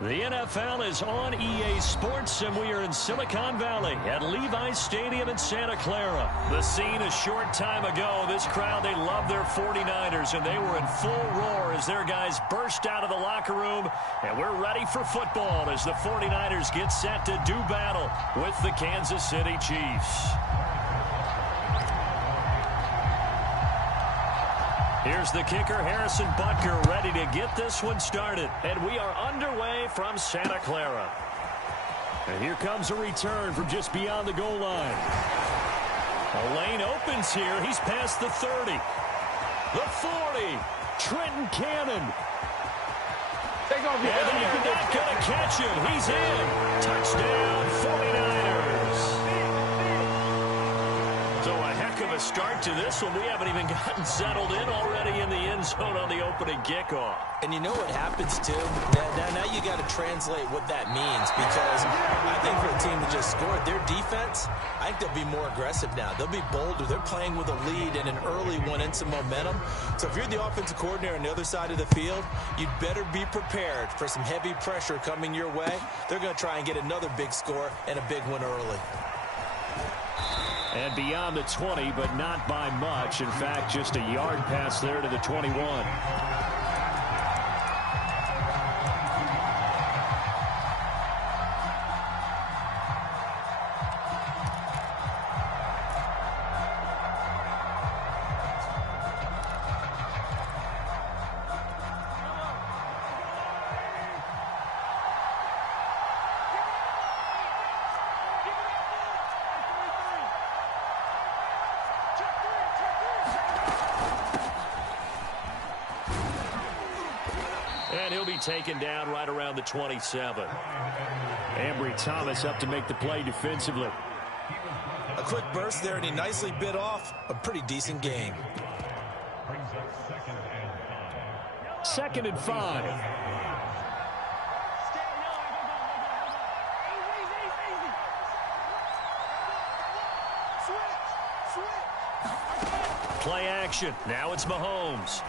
The NFL is on EA Sports, and we are in Silicon Valley at Levi's Stadium in Santa Clara. The scene a short time ago. This crowd, they love their 49ers, and they were in full roar as their guys burst out of the locker room. And we're ready for football as the 49ers get set to do battle with the Kansas City Chiefs. Here's the kicker, Harrison Butker, ready to get this one started. And we are underway from Santa Clara. And here comes a return from just beyond the goal line. A lane opens here. He's past the 30. The 40. Trenton Cannon. And they're not going to catch him. He's in. Touchdown, 49ers. So a heck of a start to this one. We haven't even gotten settled in already in the end zone on the opening kickoff. And you know what happens, too? Now you got to translate what that means, because I think for a team that just scored, their defense, I think they'll be more aggressive now. They'll be bolder. They're playing with a lead and an early one and some momentum. So if you're the offensive coordinator on the other side of the field, you'd better be prepared for some heavy pressure coming your way. They're going to try and get another big score and a big one early. And beyond the 20, but not by much. In fact, just a yard pass there to the 21. And he'll be taken down right around the 27. Ambry Thomas up to make the play defensively. A quick burst there, and he nicely bit off a pretty decent game. 2nd and 5. Play action. Now it's Mahomes.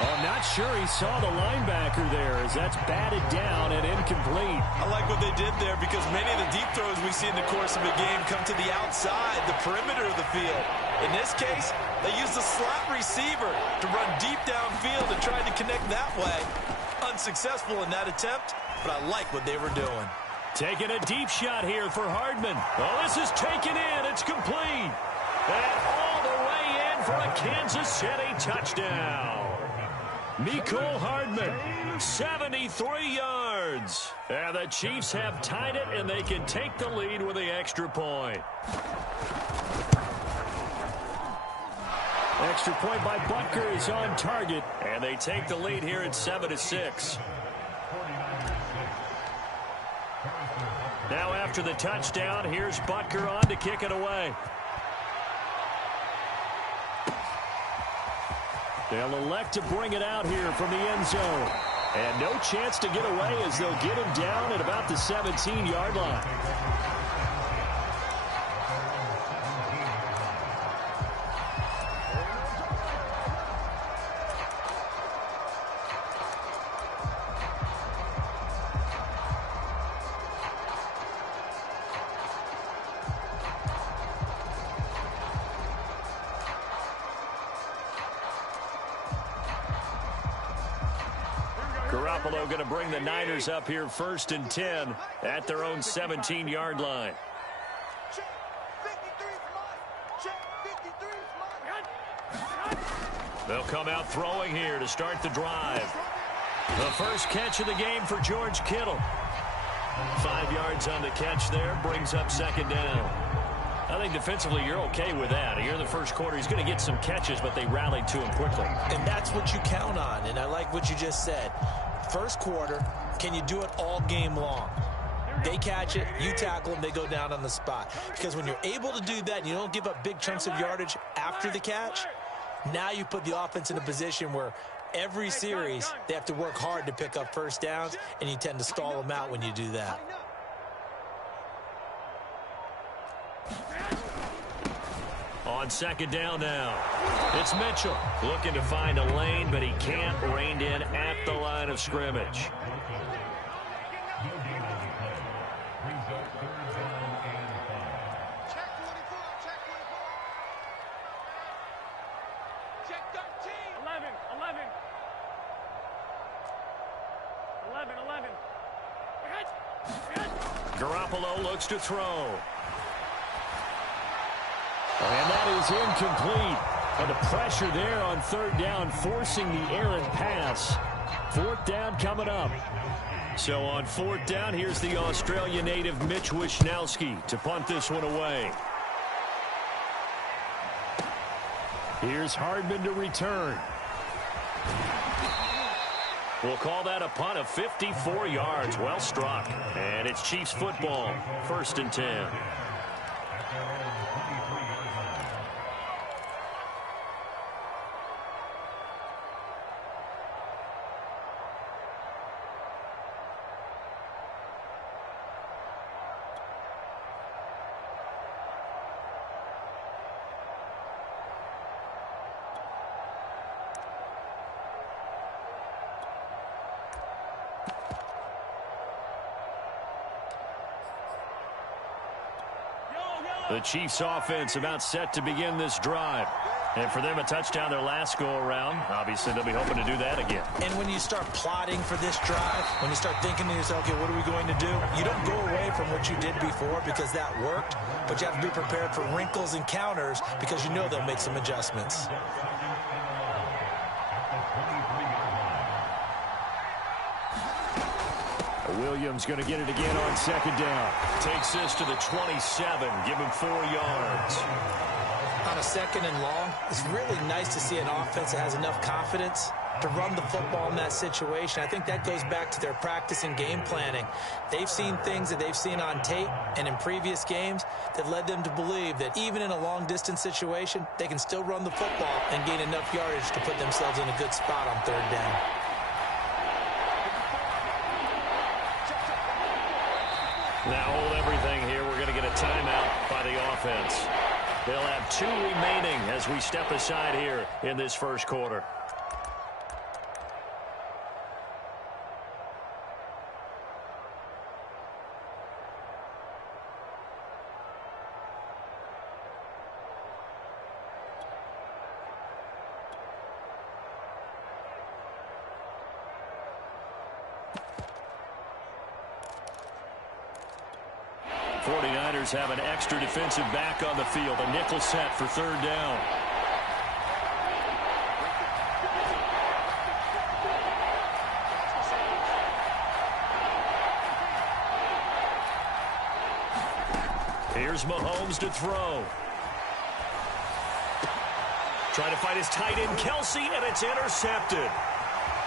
Oh, I'm not sure he saw the linebacker there as that's batted down and incomplete. I like what they did there, because many of the deep throws we see in the course of a game come to the outside, the perimeter of the field. In this case, they used the slot receiver to run deep downfield and tried to connect that way. Unsuccessful in that attempt, but I like what they were doing. Taking a deep shot here for Hardman. Oh, this is taken in. It's complete. And all the way in for a Kansas City touchdown. Mecole Hardman, 73 yards. And the Chiefs have tied it, and they can take the lead with the extra point. Extra point by Butker is on target, and they take the lead here at 7-6. Now after the touchdown, here's Butker on to kick it away. They'll elect to bring it out here from the end zone. And no chance to get away as they'll get him down at about the 17-yard line. Garoppolo going to bring the Niners up here 1st and 10 at their own 17-yard line. They'll come out throwing here to start the drive. The first catch of the game for George Kittle. 5 yards on the catch there, brings up 2nd down. I think defensively you're okay with that. Here in the first quarter, he's going to get some catches, but they rallied to him quickly. And that's what you count on, and I like what you just said. First quarter, can you do it all game long? They catch it, you tackle them, they go down on the spot. Because when you're able to do that and you don't give up big chunks of yardage after the catch, now you put the offense in a position where every series they have to work hard to pick up first downs, and you tend to stall them out when you do that. On 2nd down now. It's Mitchell looking to find a lane, but he can't. Reined in at the line line of scrimmage. Garoppolo looks to throw. And that is incomplete. And the pressure there on third down, forcing the errant pass. Fourth down coming up. So on fourth down, here's the Australia native Mitch Wishnowsky to punt this one away. Here's Hardman to return. We'll call that a punt of 54 yards. Well struck. And it's Chiefs football. 1st and 10. The Chiefs offense about set to begin this drive. And for them, a touchdown their last go-around. Obviously, they'll be hoping to do that again. And when you start plotting for this drive, when you start thinking to yourself, okay, what are we going to do? You don't go away from what you did before because that worked, but you have to be prepared for wrinkles and counters because you know they'll make some adjustments. Williams going to get it again on 2nd down. Takes this to the 27. Give him 4 yards. On a 2nd and long, it's really nice to see an offense that has enough confidence to run the football in that situation. I think that goes back to their practice and game planning. They've seen things that they've seen on tape and in previous games that led them to believe that even in a long-distance situation, they can still run the football and gain enough yardage to put themselves in a good spot on 3rd down. Now hold everything here. We're going to get a timeout by the offense. They'll have 2 remaining as we step aside here in this first quarter. Have an extra defensive back on the field. A nickel set for 3rd down. Here's Mahomes to throw. Trying to find his tight end, Kelsey, and it's intercepted.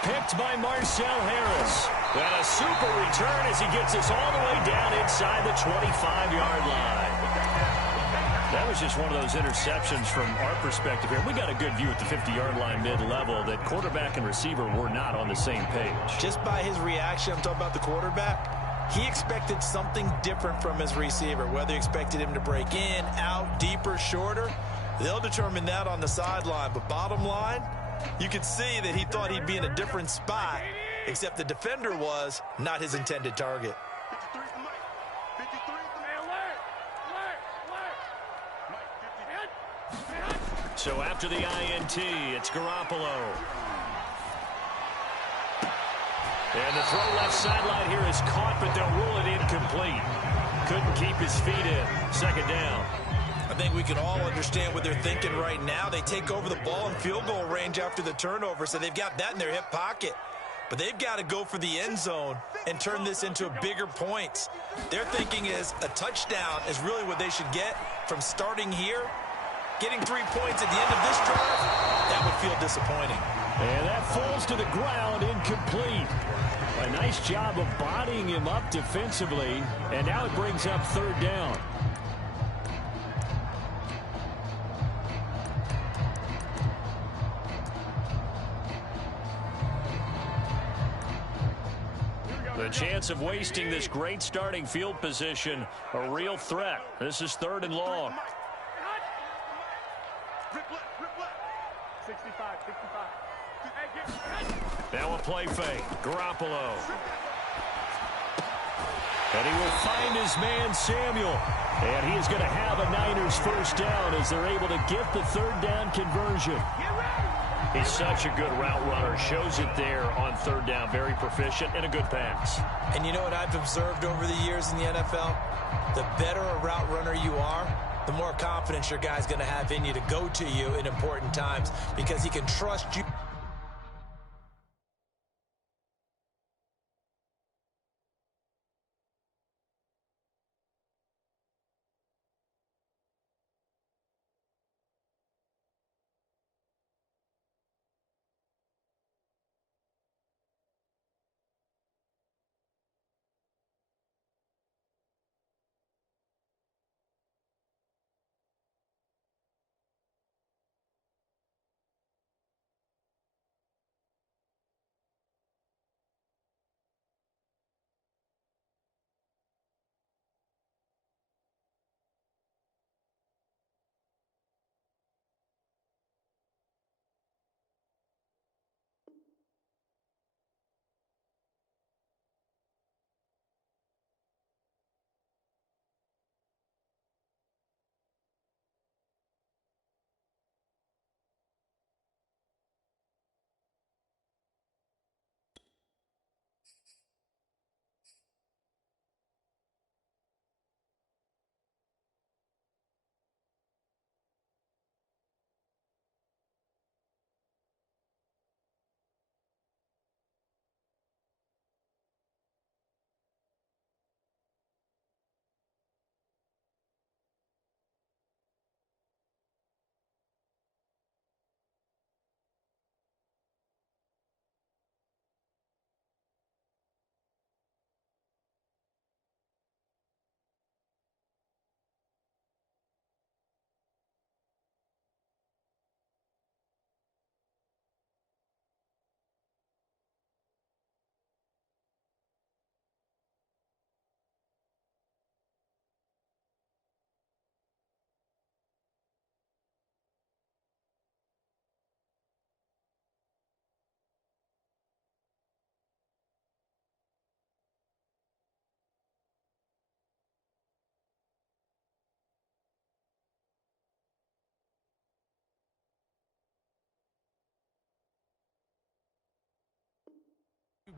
Picked by Marcel Harris. And a super return as he gets us all the way down inside the 25-yard line. That was just one of those interceptions from our perspective here. We got a good view at the 50-yard line mid-level that quarterback and receiver were not on the same page. Just by his reaction, I'm talking about the quarterback, he expected something different from his receiver. Whether he expected him to break in, out, deeper, shorter, they'll determine that on the sideline. But bottom line, you could see that he thought he'd be in a different spot, except the defender was not his intended target. So after the INT, it's Garoppolo. And the throw left sideline here is caught, but they'll rule it incomplete. Couldn't keep his feet in. 2nd down. I think we can all understand what they're thinking right now. They take over the ball in field goal range after the turnover, so they've got that in their hip pocket. But they've got to go for the end zone and turn this into bigger points. Their thinking is a touchdown is really what they should get from starting here. Getting 3 points at the end of this drive, that would feel disappointing. And that falls to the ground, incomplete. A nice job of bodying him up defensively, and now it brings up 3rd down. The chance of wasting this great starting field position, a real threat. This is 3rd and long. 65, 65. Now a play fake. Garoppolo. And he will find his man, Samuel. And he is going to have a Niners first down as they're able to get the third down conversion. He's such a good route runner. Shows it there on third down. Very proficient and a good pass. And you know what I've observed over the years in the NFL? The better a route runner you are, the more confidence your guy's going to have in you to go to you in important times because he can trust you.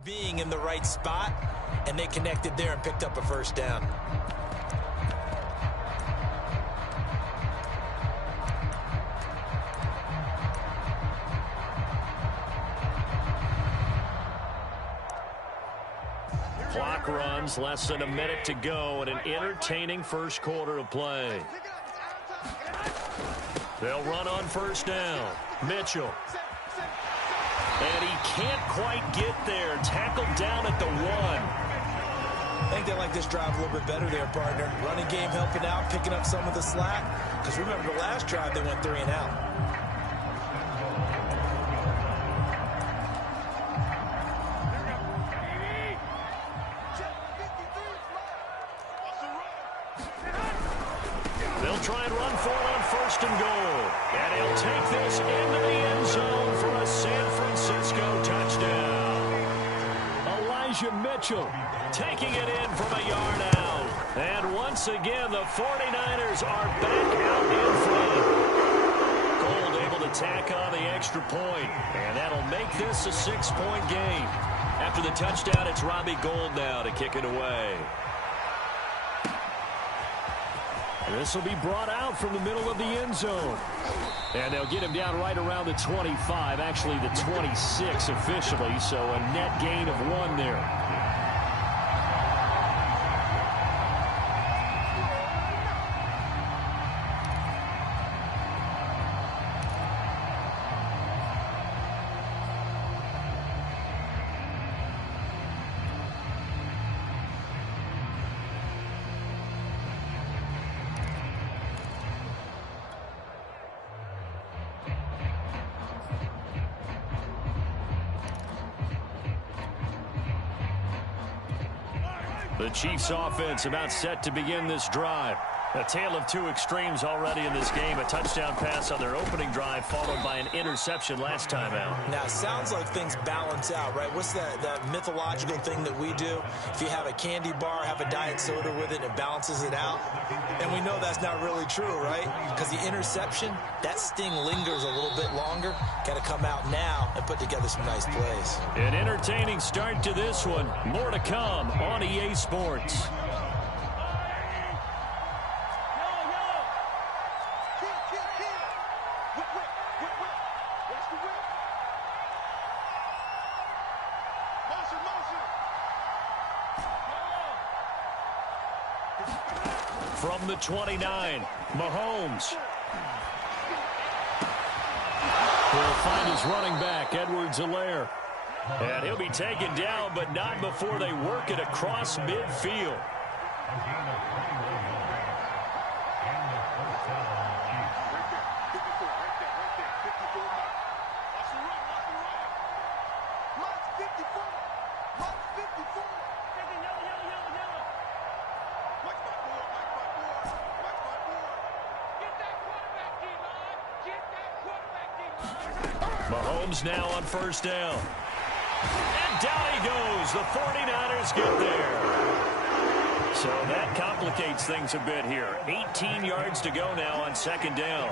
Being in the right spot, and they connected there and picked up a first down. Clock runs, less than a minute to go, and an entertaining first quarter of play. They'll run on first down. Mitchell. And he can't quite get there. Tackled down at the 1. I think they like this drive a little bit better there, partner. Running game helping out, picking up some of the slack. Because remember, the last drive, they went 3 and out. They'll try and run for it on first and goal. And he'll take this into the end zone for a San Francisco touchdown. Elijah Mitchell taking it in from a yard out. And once again, the 49ers are back out in front. Gold able to tack on the extra point. And that'll make this a 6-point game. After the touchdown, it's Robbie Gould now to kick it away. This will be brought out from the middle of the end zone. And they'll get him down right around the 25, actually the 26 officially, so a net gain of 1 there. The Chiefs offense about set to begin this drive. A tale of two extremes already in this game. A touchdown pass on their opening drive followed by an interception last time out. Now, it sounds like things balance out, right? What's that mythological thing that we do? If you have a candy bar, have a diet soda with it, it balances it out. And we know that's not really true, right? Because the interception, that sting lingers a little bit longer. Got to come out now and put together some nice plays. An entertaining start to this one. More to come on EA Sports. From the 29, Mahomes. He'll find his running back, Edwards-Helaire. And he'll be taken down, but not before they work it across midfield. Mahomes now on first down. And down he goes. The 49ers get there. So that complicates things a bit here. 18 yards to go now on second down.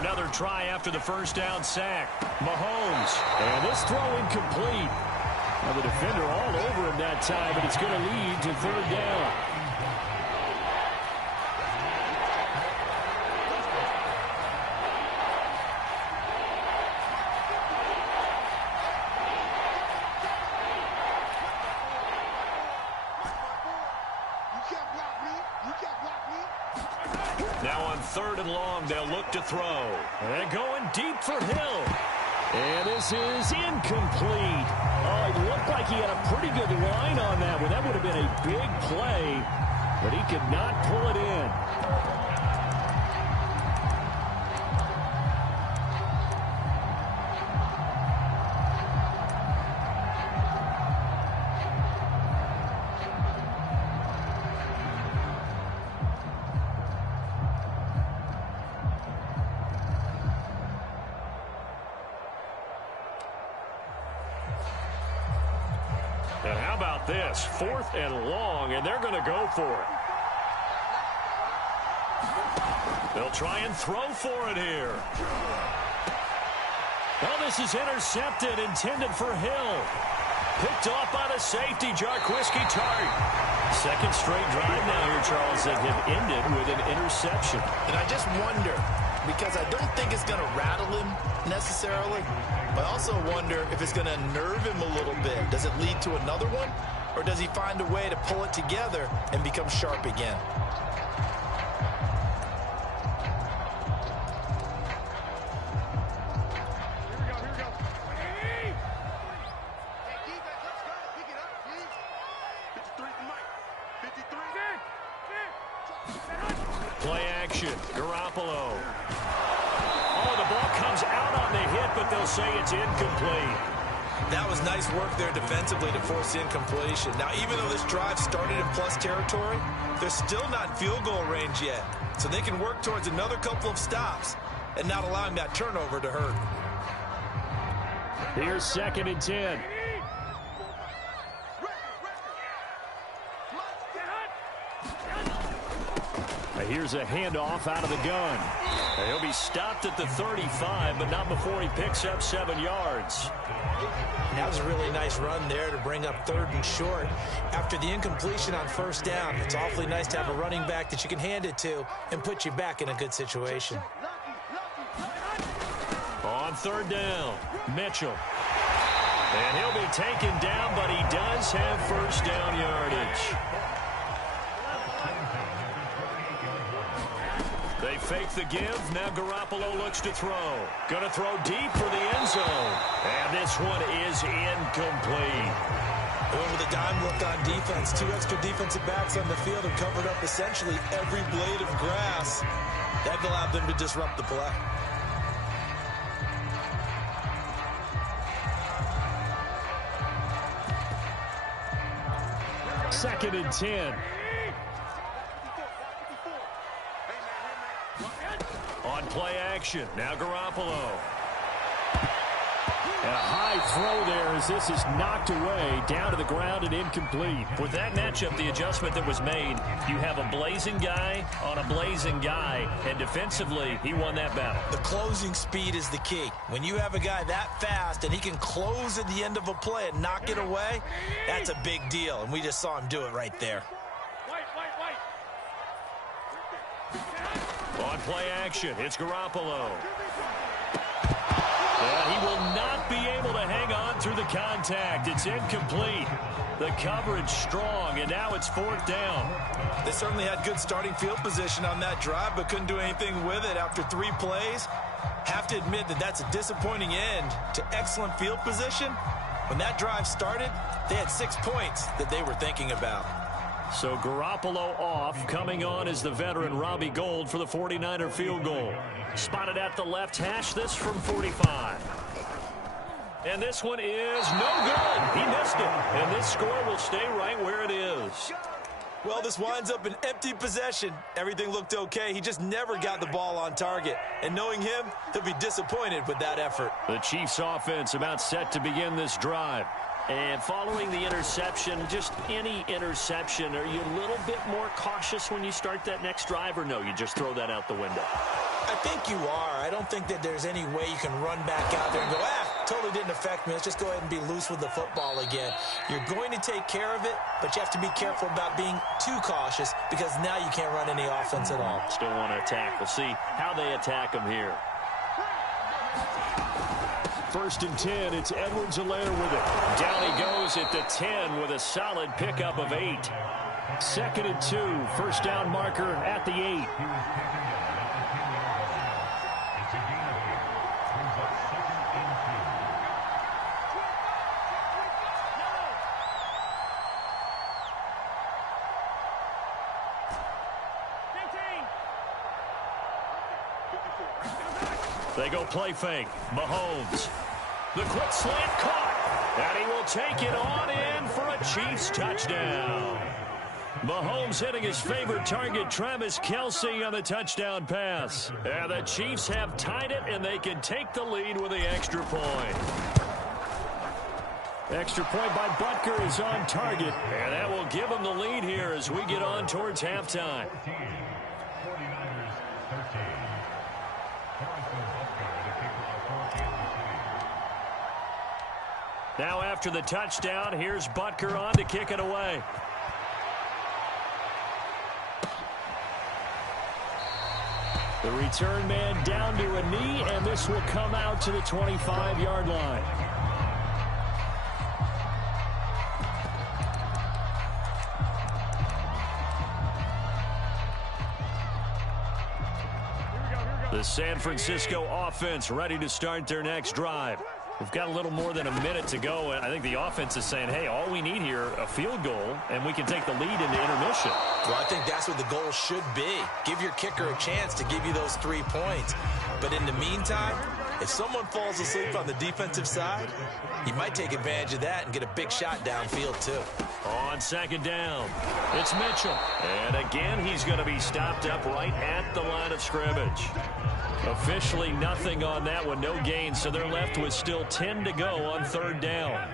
Another try after the first down sack. Mahomes. And this throw incomplete. Now the defender all over him that time, but it's going to lead to third down. Now on third and long, they'll look to throw. And going deep for Hill. And this is incomplete. Oh, it looked like he had a pretty good line on that one. That would have been a big play, but he could not pull it in. And how about this? 4th and long, and they're going to go for it. They'll try and throw for it here. Well, this is intercepted, intended for Hill. Picked off by the safety, Jarquiski Tartt. Second straight drive now here, Charles, that have ended with an interception. And I just wonder, because I don't think it's going to rattle him necessarily, but I also wonder if it's going to nerve him a little bit. Does it lead to another one? Or does he find a way to pull it together and become sharp again? Play action, Garoppolo. Oh, the ball comes out on the hit, but they'll say it's incomplete. That was nice work there defensively to force the incompletion. Now, even though this drive started in plus territory, they're still not in field goal range yet. So they can work towards another couple of stops and not allowing that turnover to hurt. Here's 2nd and 10. Here's a handoff out of the gun. He'll be stopped at the 35, but not before he picks up 7 yards. That was a really nice run there to bring up 3rd and short. After the incompletion on first down, it's awfully nice to have a running back that you can hand it to and put you back in a good situation. On 3rd down, Mitchell. And he'll be taken down, but he does have first down yardage. They fake the give. Now Garoppolo looks to throw. Going to throw deep for the end zone. And this one is incomplete. Going with a dime look on defense. 2 extra defensive backs on the field and covered up essentially every blade of grass. That allowed them to disrupt the play. 2nd and 10. On play action, now Garoppolo. A high throw there as this is knocked away, down to the ground and incomplete. With that matchup, the adjustment that was made, you have a blazing guy on a blazing guy, and defensively, he won that battle. The closing speed is the key. When you have a guy that fast and he can close at the end of a play and knock it away, that's a big deal, and we just saw him do it right there. On play action, it's Garoppolo. He will not be able to hang on through the contact. It's incomplete. The coverage strong, and now it's 4th down. They certainly had good starting field position on that drive, but couldn't do anything with it after 3 plays. Have to admit that that's a disappointing end to excellent field position. When that drive started, they had 6 points that they were thinking about. So Garoppolo off. Coming on is the veteran Robbie Gould for the 49er field goal. Spotted at the left hash, this from 45. And this one is no good. He missed it. And this score will stay right where it is. Well, this winds up an empty possession. Everything looked okay. He just never got the ball on target. And knowing him, he'll be disappointed with that effort. The Chiefs offense about set to begin this drive. And following the interception, just any interception, are you a little bit more cautious when you start that next drive, or no, you just throw that out the window? I think you are. I don't think that there's any way you can run back out there and go, totally didn't affect me. Let's just go ahead and be loose with the football again. You're going to take care of it, but you have to be careful about being too cautious because now you can't run any offense at all. Still want to attack. We'll see how they attack them here. 1st and 10, it's Edwards-Helaire with it. Down he goes at the 10 with a solid pickup of 8. 2nd and 2, 1st down marker at the 8. They go play fake. Mahomes. The quick slant caught. And he will take it on in for a Chiefs touchdown. Mahomes hitting his favorite target, Travis Kelce, on the touchdown pass. And the Chiefs have tied it, and they can take the lead with the extra point. Extra point by Butker is on target. And that will give them the lead here as we get on towards halftime. Now after the touchdown, here's Butker on to kick it away. The return man down to a knee, and this will come out to the 25-yard line. The San Francisco offense ready to start their next drive. We've got a little more than a minute to go, and I think the offense is saying, hey, all we need here, a field goal, and we can take the lead into intermission. Well, I think that's what the goal should be. Give your kicker a chance to give you those 3 points. But in the meantime, if someone falls asleep on the defensive side, you might take advantage of that and get a big shot downfield, too. On 2nd down, it's Mitchell. And again, he's going to be stopped up right at the line of scrimmage. Officially nothing on that one, no gain, so they're left with still 10 to go on 3rd down.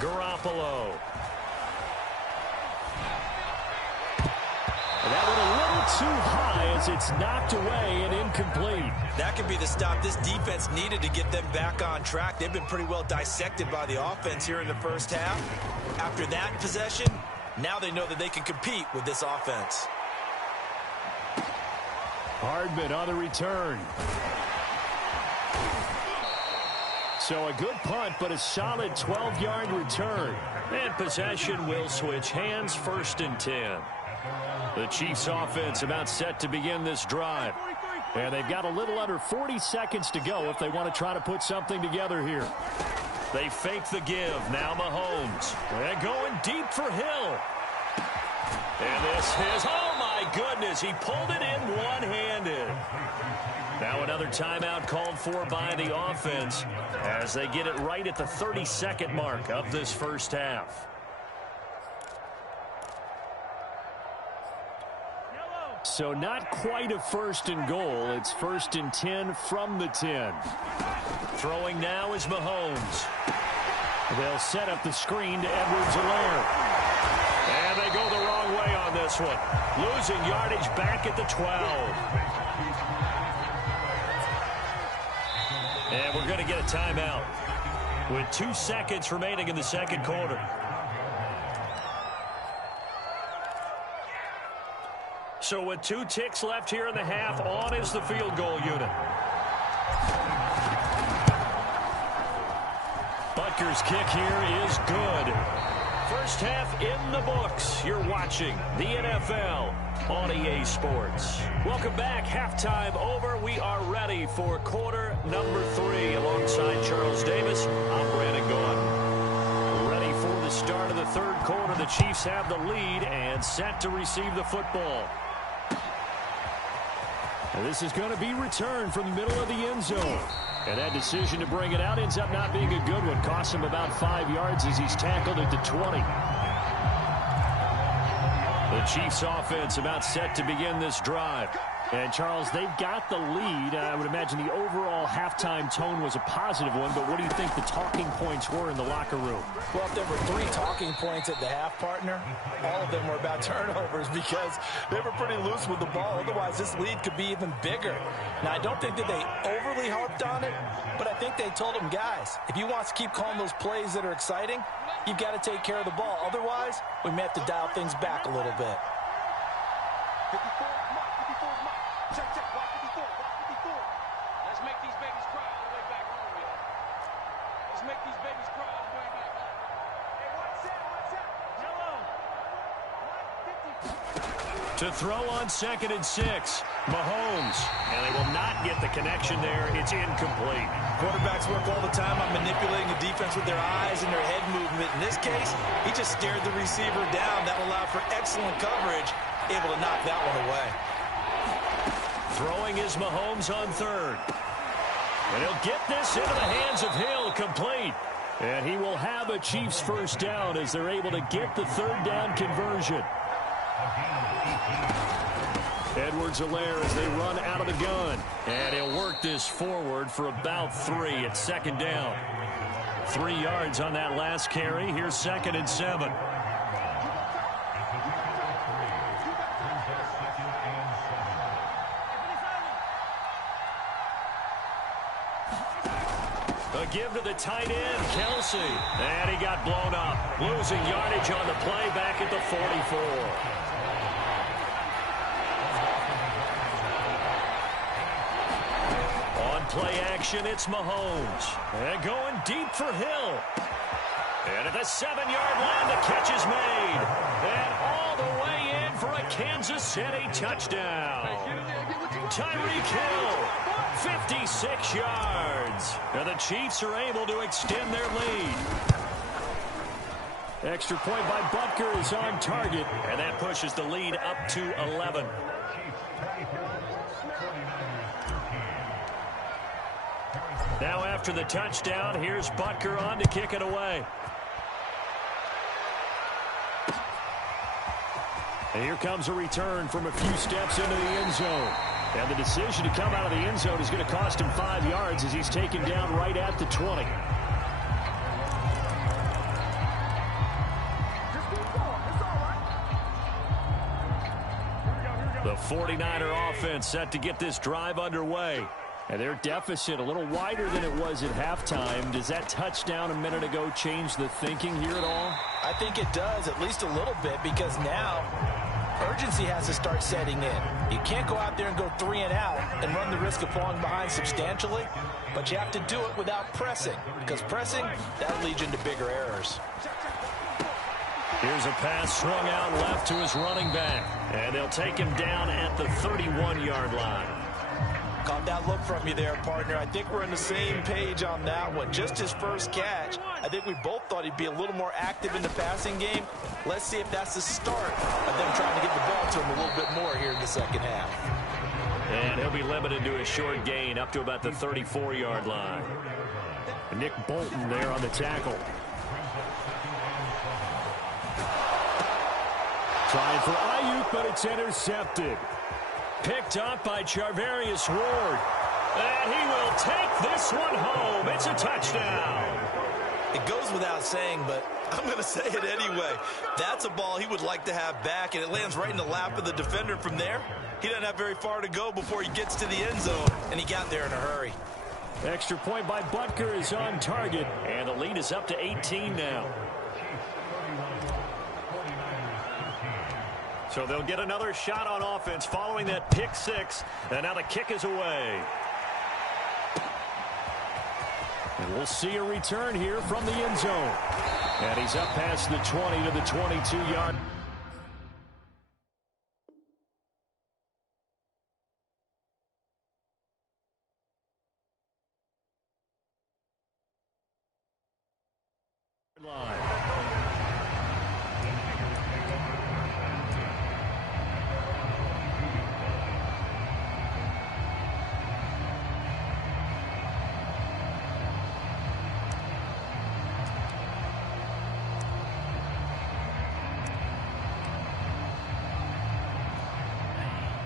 Garoppolo. And that went a little too high as it's knocked away and incomplete. That could be the stop this defense needed to get them back on track. They've been pretty well dissected by the offense here in the first half. After that possession, now they know that they can compete with this offense. Hardman on the return. So a good punt, but a solid 12-yard return. And possession will switch hands, 1st and 10. The Chiefs offense about set to begin this drive. And they've got a little under 40 seconds to go if they want to try to put something together here. They fake the give. Now Mahomes. And going deep for Hill. And this is, oh my goodness, he pulled it in one-handed. Now another timeout called for by the offense as they get it right at the 30-second mark of this first half. So not quite a first and goal. It's 1st and 10 from the 10. Throwing now is Mahomes. They'll set up the screen to Edwards-Helaire. And they go the wrong way on this one. Losing yardage back at the 12. And we're going to get a timeout with 2 seconds remaining in the second quarter. So with 2 ticks left here in the half, on is the field goal unit. Butker's kick here is good. First half in the books. You're watching the NFL on EA Sports. Welcome back. Halftime over. We are ready for quarter number 3. Alongside Charles Davis, I'm Brandon Gaudin. Ready for the start of the third quarter. The Chiefs have the lead and set to receive the football. And this is going to be returned from the middle of the end zone. And that decision to bring it out ends up not being a good one. Costs him about 5 yards as he's tackled at the 20. The Chiefs offense about set to begin this drive. And, Charles, they've got the lead. I would imagine the overall halftime tone was a positive one, but what do you think the talking points were in the locker room? Well, if there were 3 talking points at the half, partner, all of them were about turnovers because they were pretty loose with the ball. Otherwise, this lead could be even bigger. Now, I don't think that they overly harped on it, but I think they told them, guys, if you want to keep calling those plays that are exciting, you've got to take care of the ball. Otherwise, we may have to dial things back a little bit. 54, mark, 54, mark. Check, watch 54, watch 54. Let's make these babies cry all the way back home, y'all. Let's make these babies cry all the way back home. Hey, watch out. Yellow. 154. To throw on 2nd and 6, Mahomes. And they will not get the connection there. It's incomplete. Quarterbacks work all the time on manipulating the defense with their eyes and their head movement. In this case, he just stared the receiver down. That allowed for excellent coverage, able to knock that one away. Throwing is Mahomes on 3rd. And he'll get this into the hands of Hill, complete. And he will have a Chiefs first down as they're able to get the 3rd down conversion. Edwards-Helaire as they run out of the gun. And he'll work this forward for about 3 at 2nd down. 3 yards on that last carry. Here's 2nd and 7. A give to the tight end, Kelsey. And he got blown up. Losing yardage on the play back at the 44. On play action, it's Mahomes. And going deep for Hill. And at the 7-yard line, the catch is made. And all the way in for a Kansas City touchdown. Tyreek Hill, 56 yards. And the Chiefs are able to extend their lead. Extra point by Butker is on target. And that pushes the lead up to 11. Now after the touchdown, here's Butker on to kick it away. And here comes a return from a few steps into the end zone. And the decision to come out of the end zone is going to cost him 5 yards as he's taken down right at the 20. The 49er offense set to get this drive underway. And their deficit a little wider than it was at halftime. Does that touchdown a minute ago change the thinking here at all? I think it does, at least a little bit, because now urgency has to start setting in. You can't go out there and go 3 and out and run the risk of falling behind substantially, but you have to do it without pressing, because pressing, that leads into bigger errors. Here's a pass swung out left to his running back, and they'll take him down at the 31-yard line. Caught that look from you there, partner. I think we're on the same page on that one. Just his first catch. I think we both thought he'd be a little more active in the passing game. Let's see if that's the start of them trying to get the ball to him a little bit more here in the second half. And he'll be limited to a short gain up to about the 34-yard line. Nick Bolton there on the tackle. Trying for Ayuk, but it's intercepted. Picked up by Charvarius Ward. And he will take this one home. It's a touchdown. It goes without saying, but I'm going to say it anyway. That's a ball he would like to have back, and it lands right in the lap of the defender. From there, he doesn't have very far to go before he gets to the end zone, and he got there in a hurry. Extra point by Butker is on target, and the lead is up to 18 now. So they'll get another shot on offense following that pick six, and now the kick is away. And we'll see a return here from the end zone. And he's up past the 20 to the 22-yard. line.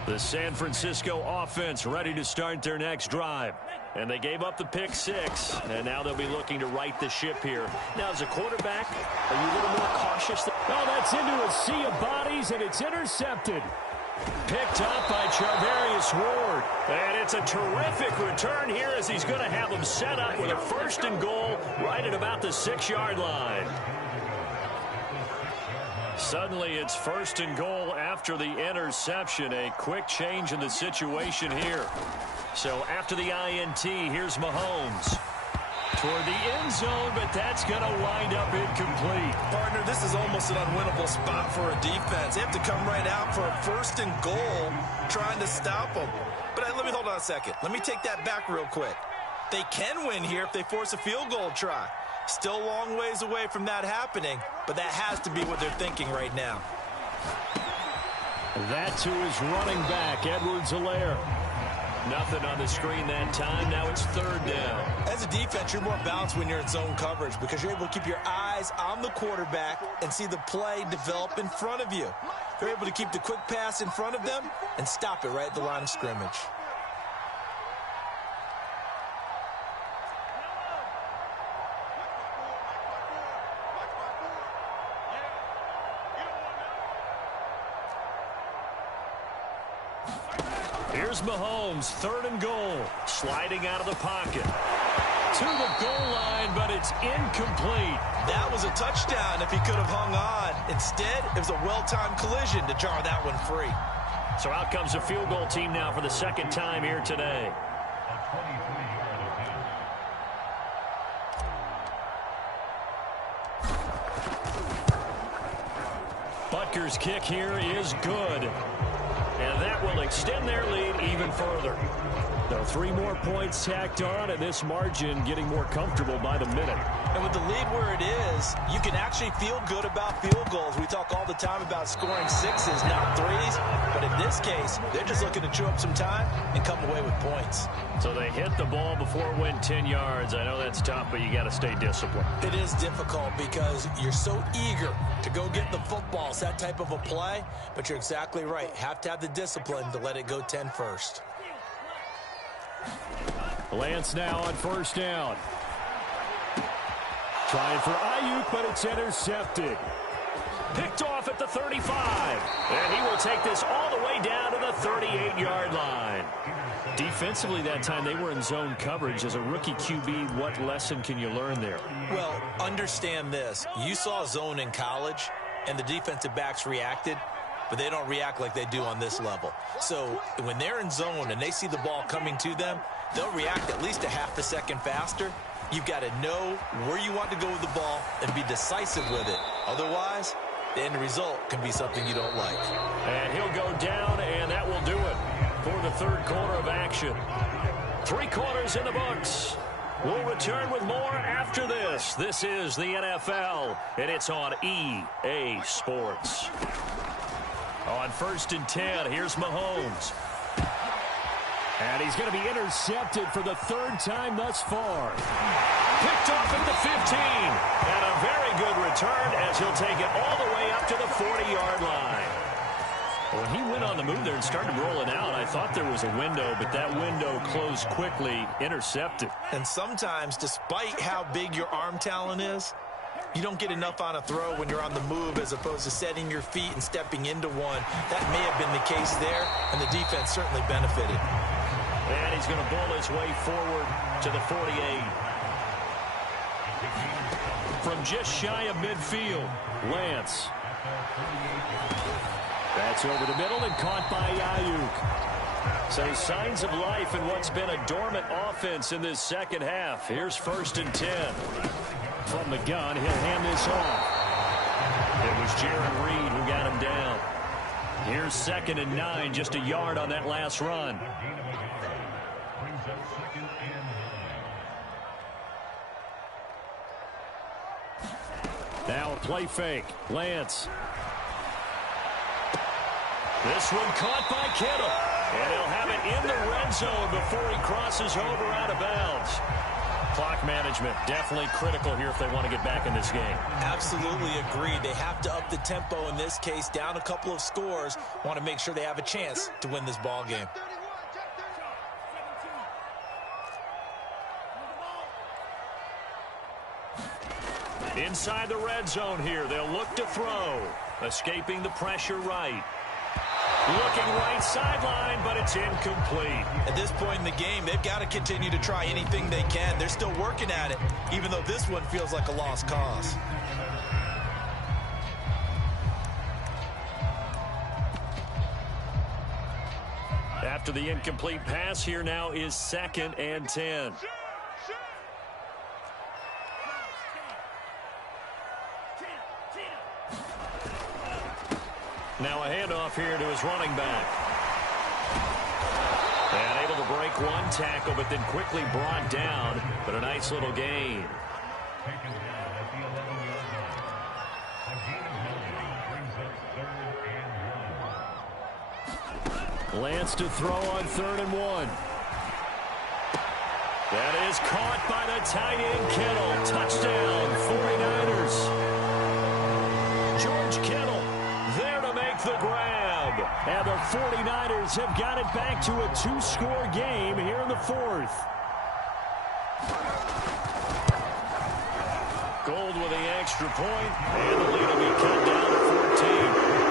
The San Francisco offense ready to start their next drive. And they gave up the pick six, and now they'll be looking to right the ship here. Now, as a quarterback, are you a little more cautious? Oh, that's into a sea of bodies, and it's intercepted. Picked up by Charvarius Ward. And it's a terrific return here as he's going to have them set up with a first and goal right at about the 6-yard line. Suddenly, it's first and goal after the interception. A quick change in the situation here. So after the INT, here's Mahomes toward the end zone, but that's going to wind up incomplete. Partner, this is almost an unwinnable spot for a defense. They have to come right out for a first and goal, trying to stop them. But let me hold on a second. Let me take that back real quick. They can win here if they force a field goal try. Still a long ways away from that happening, but that has to be what they're thinking right now. That to his running back, Edwards-Helaire. Nothing on the screen that time. Now it's third down. As a defense, you're more balanced when you're in zone coverage because you're able to keep your eyes on the quarterback and see the play develop in front of you. You're able to keep the quick pass in front of them and stop it right at the line of scrimmage. Here's Mahomes, third and goal, sliding out of the pocket. To the goal line, but it's incomplete. That was a touchdown if he could have hung on. Instead, it was a well-timed collision to jar that one free. So out comes the field goal team now for the second time here today. Butker's kick here is good. And that will extend their lead even further. Now 3 more points tacked on, and this margin getting more comfortable by the minute. And with the lead where it is, you can actually feel good about field goals. We talk all the time about scoring 6s, not 3s. But in this case, they're just looking to chew up some time and come away with points. So they hit the ball before it went 10 yards. I know that's tough, but you got to stay disciplined. It is difficult because you're so eager to go get the football. It's that type of a play, but you're exactly right. Have to have the discipline to let it go 10 first. Lance now on first down. Trying for Ayuk, but it's intercepted. Picked off at the 35. And he will take this all the way down to the 38-yard line. Defensively that time, they were in zone coverage. As a rookie QB, what lesson can you learn there? Well, understand this. You saw zone in college, and the defensive backs reacted, but they don't react like they do on this level. So when they're in zone and they see the ball coming to them, they'll react at least a half a second faster. You've got to know where you want to go with the ball and be decisive with it. Otherwise, the end result can be something you don't like. And he'll go down, and that will do it for the third quarter of action. 3 quarters in the books. We'll return with more after this. This is the NFL, and it's on EA Sports. On first and 10, here's Mahomes. And he's going to be intercepted for the third time thus far. Picked off at the 15. And a very good return as he'll take it all the way up to the 40-yard line. When he went on the move there and started rolling out, I thought there was a window, but that window closed quickly, intercepted. And sometimes, despite how big your arm talent is, you don't get enough on a throw when you're on the move as opposed to setting your feet and stepping into one. That may have been the case there, and the defense certainly benefited. And he's going to bowl his way forward to the 48. From just shy of midfield, Lance. That's over the middle and caught by Ayuk. So signs of life in what's been a dormant offense in this second half. Here's 1st and 10. From the gun, he'll hand this off. It was Jaron Reed who got him down. Here's 2nd and 9, just a yard on that last run. Now a play fake. Lance. This one caught by Kittle. And he'll have it in the red zone before he crosses over out of bounds. Clock management, definitely critical here if they want to get back in this game. Absolutely agreed. They have to up the tempo in this case, down a couple of scores. Want to make sure they have a chance to win this ball game. Inside the red zone here, they'll look to throw. Escaping the pressure right. Looking right sideline, but it's incomplete. At this point in the game, they've got to continue to try anything they can. They're still working at it, even though this one feels like a lost cause. After the incomplete pass, here now is 2nd and 10. Now a handoff here to his running back. And able to break one tackle, but then quickly brought down. But a nice little gain. Lance to throw on 3rd and 1. That is caught by the tight end Kittle. Touchdown, 49ers. George Kittle there to make the grab. And the 49ers have got it back to a 2-score game here in the 4th. Gold with the extra point, and the lead will be cut down to 14.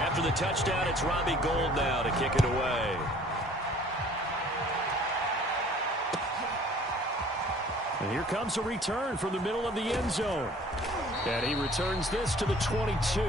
After the touchdown, it's Robbie Gould now to kick it away. And here comes a return from the middle of the end zone. And he returns this to the 22.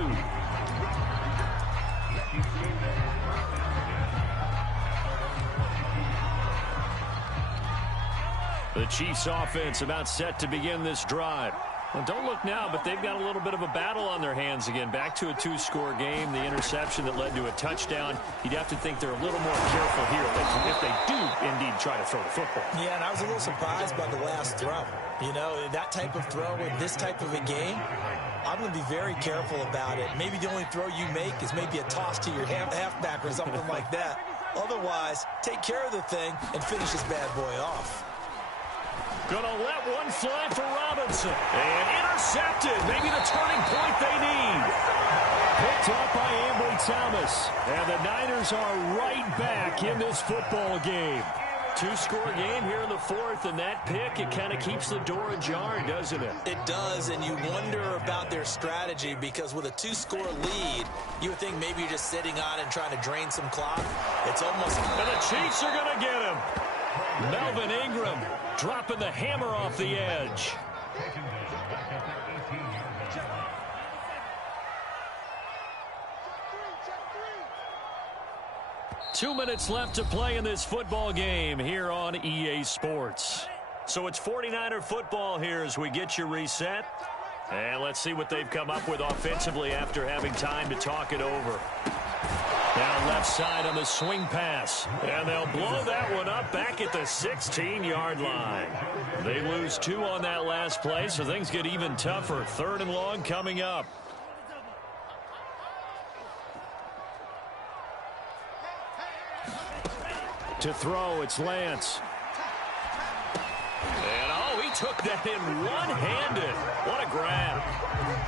The Chiefs offense about set to begin this drive. Well, don't look now, but they've got a little bit of a battle on their hands again. Back to a 2-score game. The interception that led to a touchdown. You'd have to think they're a little more careful here if they do indeed try to throw the football. Yeah, and I was a little surprised by the last throw. You know, that type of throw in this type of a game, I'm going to be very careful about it. Maybe the only throw you make is maybe a toss to your halfback or something like that. Otherwise, take care of the thing and finish this bad boy off. Gonna let one fly for Robinson. And intercepted. Maybe the turning point they need. Picked up by Ambry Thomas. And the Niners are right back in this football game. 2-score game here in the 4th, and that pick, it kind of keeps the door ajar, doesn't it? It does, and you wonder about their strategy because with a 2-score lead, you would think maybe you're just sitting on and trying to drain some clock. It's almost... And the Chiefs are going to get him. Melvin Ingram dropping the hammer off the edge. Two minutes left to play in this football game here on EA Sports. So it's 49er football here as we get you reset. And let's see what they've come up with offensively after having time to talk it over. Now left side on the swing pass. And they'll blow that one up back at the 16-yard line. They lose 2 on that last play, so things get even tougher. 3rd and long coming up. To throw, it's Lance. And, oh, he took that in one-handed. What a grab.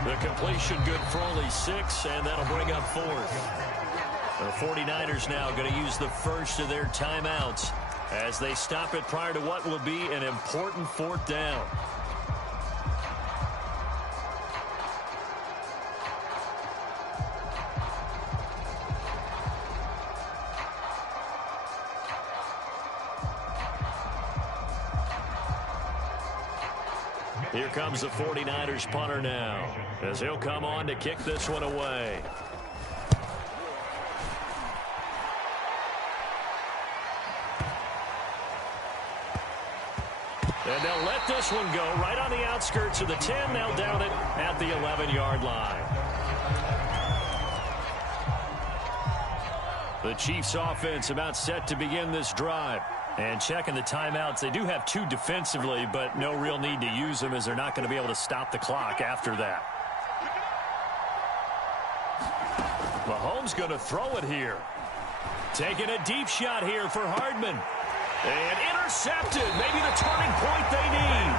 The completion good for only 6, and that'll bring up 4th. The 49ers now going to use the first of their timeouts as they stop it prior to what will be an important 4th down. Here comes the 49ers punter now, as he'll come on to kick this one away. And they'll let this one go right on the outskirts of the 10. They'll down it at the 11-yard line. The Chiefs offense about set to begin this drive. And checking the timeouts, they do have 2 defensively, but no real need to use them as they're not going to be able to stop the clock after that. Mahomes going to throw it here. Taking a deep shot here for Hardman. And intercepted. Maybe the turning point they need.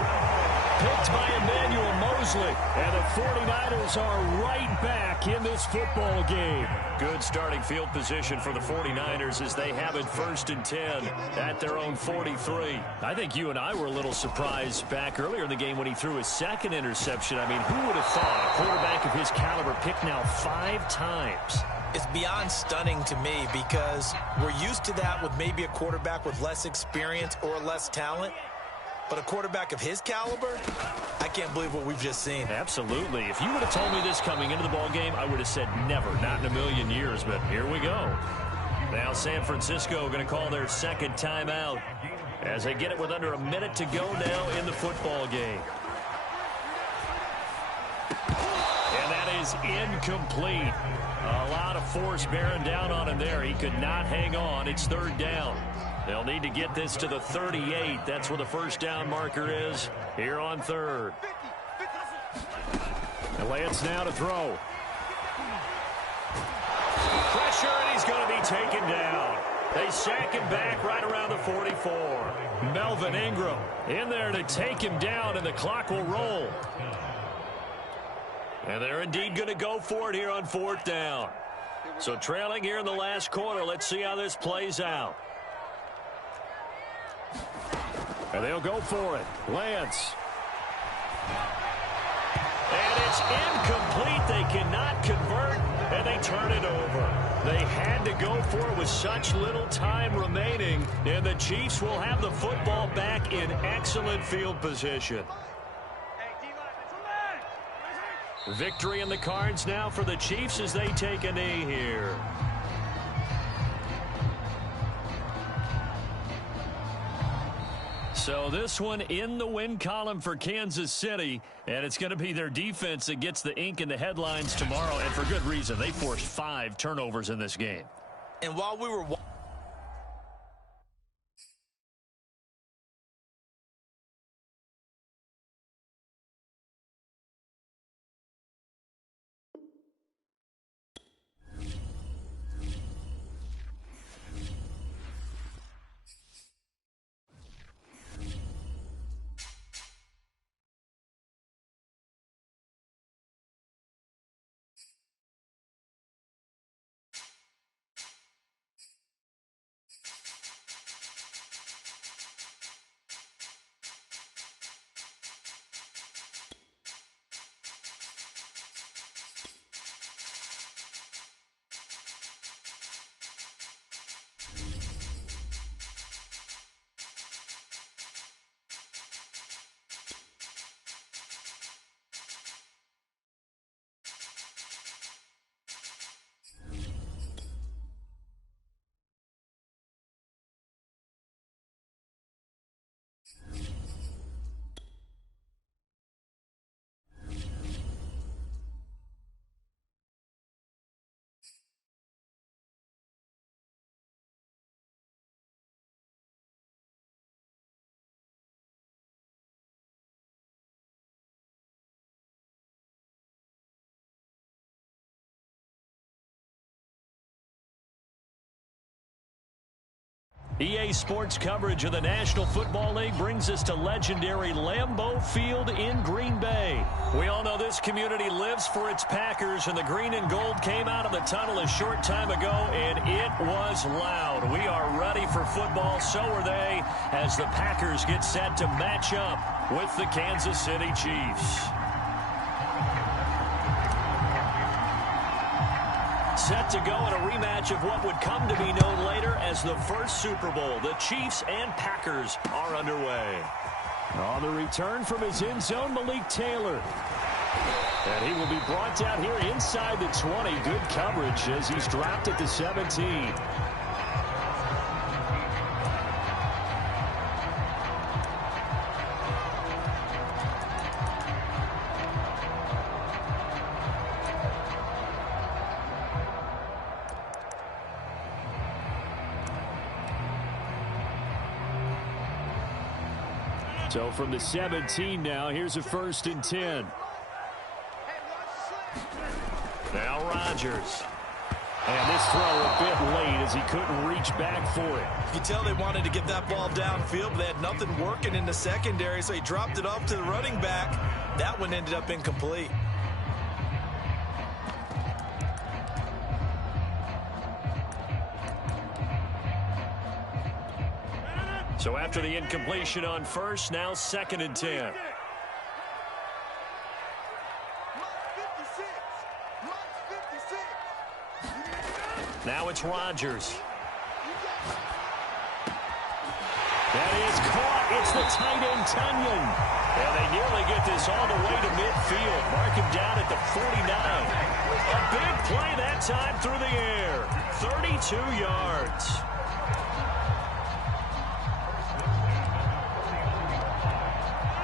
Picked by Emmanuel Mosley. And the 49ers are right back in this football game. Good starting field position for the 49ers as they have it 1st and 10 at their own 43. I think you and I were a little surprised back earlier in the game when he threw his 2nd interception. I mean, who would have thought a quarterback of his caliber picked now 5 times? It's beyond stunning to me because we're used to that with maybe a quarterback with less experience or less talent. But a quarterback of his caliber, I can't believe what we've just seen. Absolutely. If you would have told me this coming into the ball game, I would have said never, not in a million years. But here we go. Now San Francisco going to call their 2nd timeout as they get it with under a minute to go now in the football game. And that is incomplete. A lot of force bearing down on him there. He could not hang on. It's 3rd down. They'll need to get this to the 38. That's where the 1st down marker is here on 3rd. And Lance now to throw. Pressure, and he's going to be taken down. They sack him back right around the 44. Melvin Ingram in there to take him down, and the clock will roll. And they're indeed going to go for it here on 4th down. So trailing here in the last quarter. Let's see how this plays out. And they'll go for it. Lance. And it's incomplete. They cannot convert, and they turn it over. They had to go for it with such little time remaining, and the Chiefs will have the football back in excellent field position. Victory in the cards now for the Chiefs as they take a knee here. So this one in the win column for Kansas City, and it's going to be their defense that gets the ink in the headlines tomorrow, and for good reason. They forced 5 turnovers in this game. And while we were EA Sports coverage of the National Football League brings us to legendary Lambeau Field in Green Bay. We all know this community lives for its Packers, and the green and gold came out of the tunnel a short time ago, and it was loud. We are ready for football, so are they, as the Packers get set to match up with the Kansas City Chiefs. Set to go in a rematch of what would come to be known later as the first Super Bowl. The Chiefs and Packers are underway. On the return from his end zone, Malik Taylor. And he will be brought down here inside the 20. Good coverage as he's dropped at the 17. So from the 17 now, here's a 1st and 10. Now Rodgers. And this throw a bit late as he couldn't reach back for it. You can tell they wanted to get that ball downfield, but they had nothing working in the secondary, so he dropped it off to the running back. That one ended up incomplete. So after the incompletion on first, now 2nd and 10. Now it's Rodgers. That is caught. It's the tight end, Tunyon. And they nearly get this all the way to midfield. Mark him down at the 49. A big play that time through the air. 32 yards.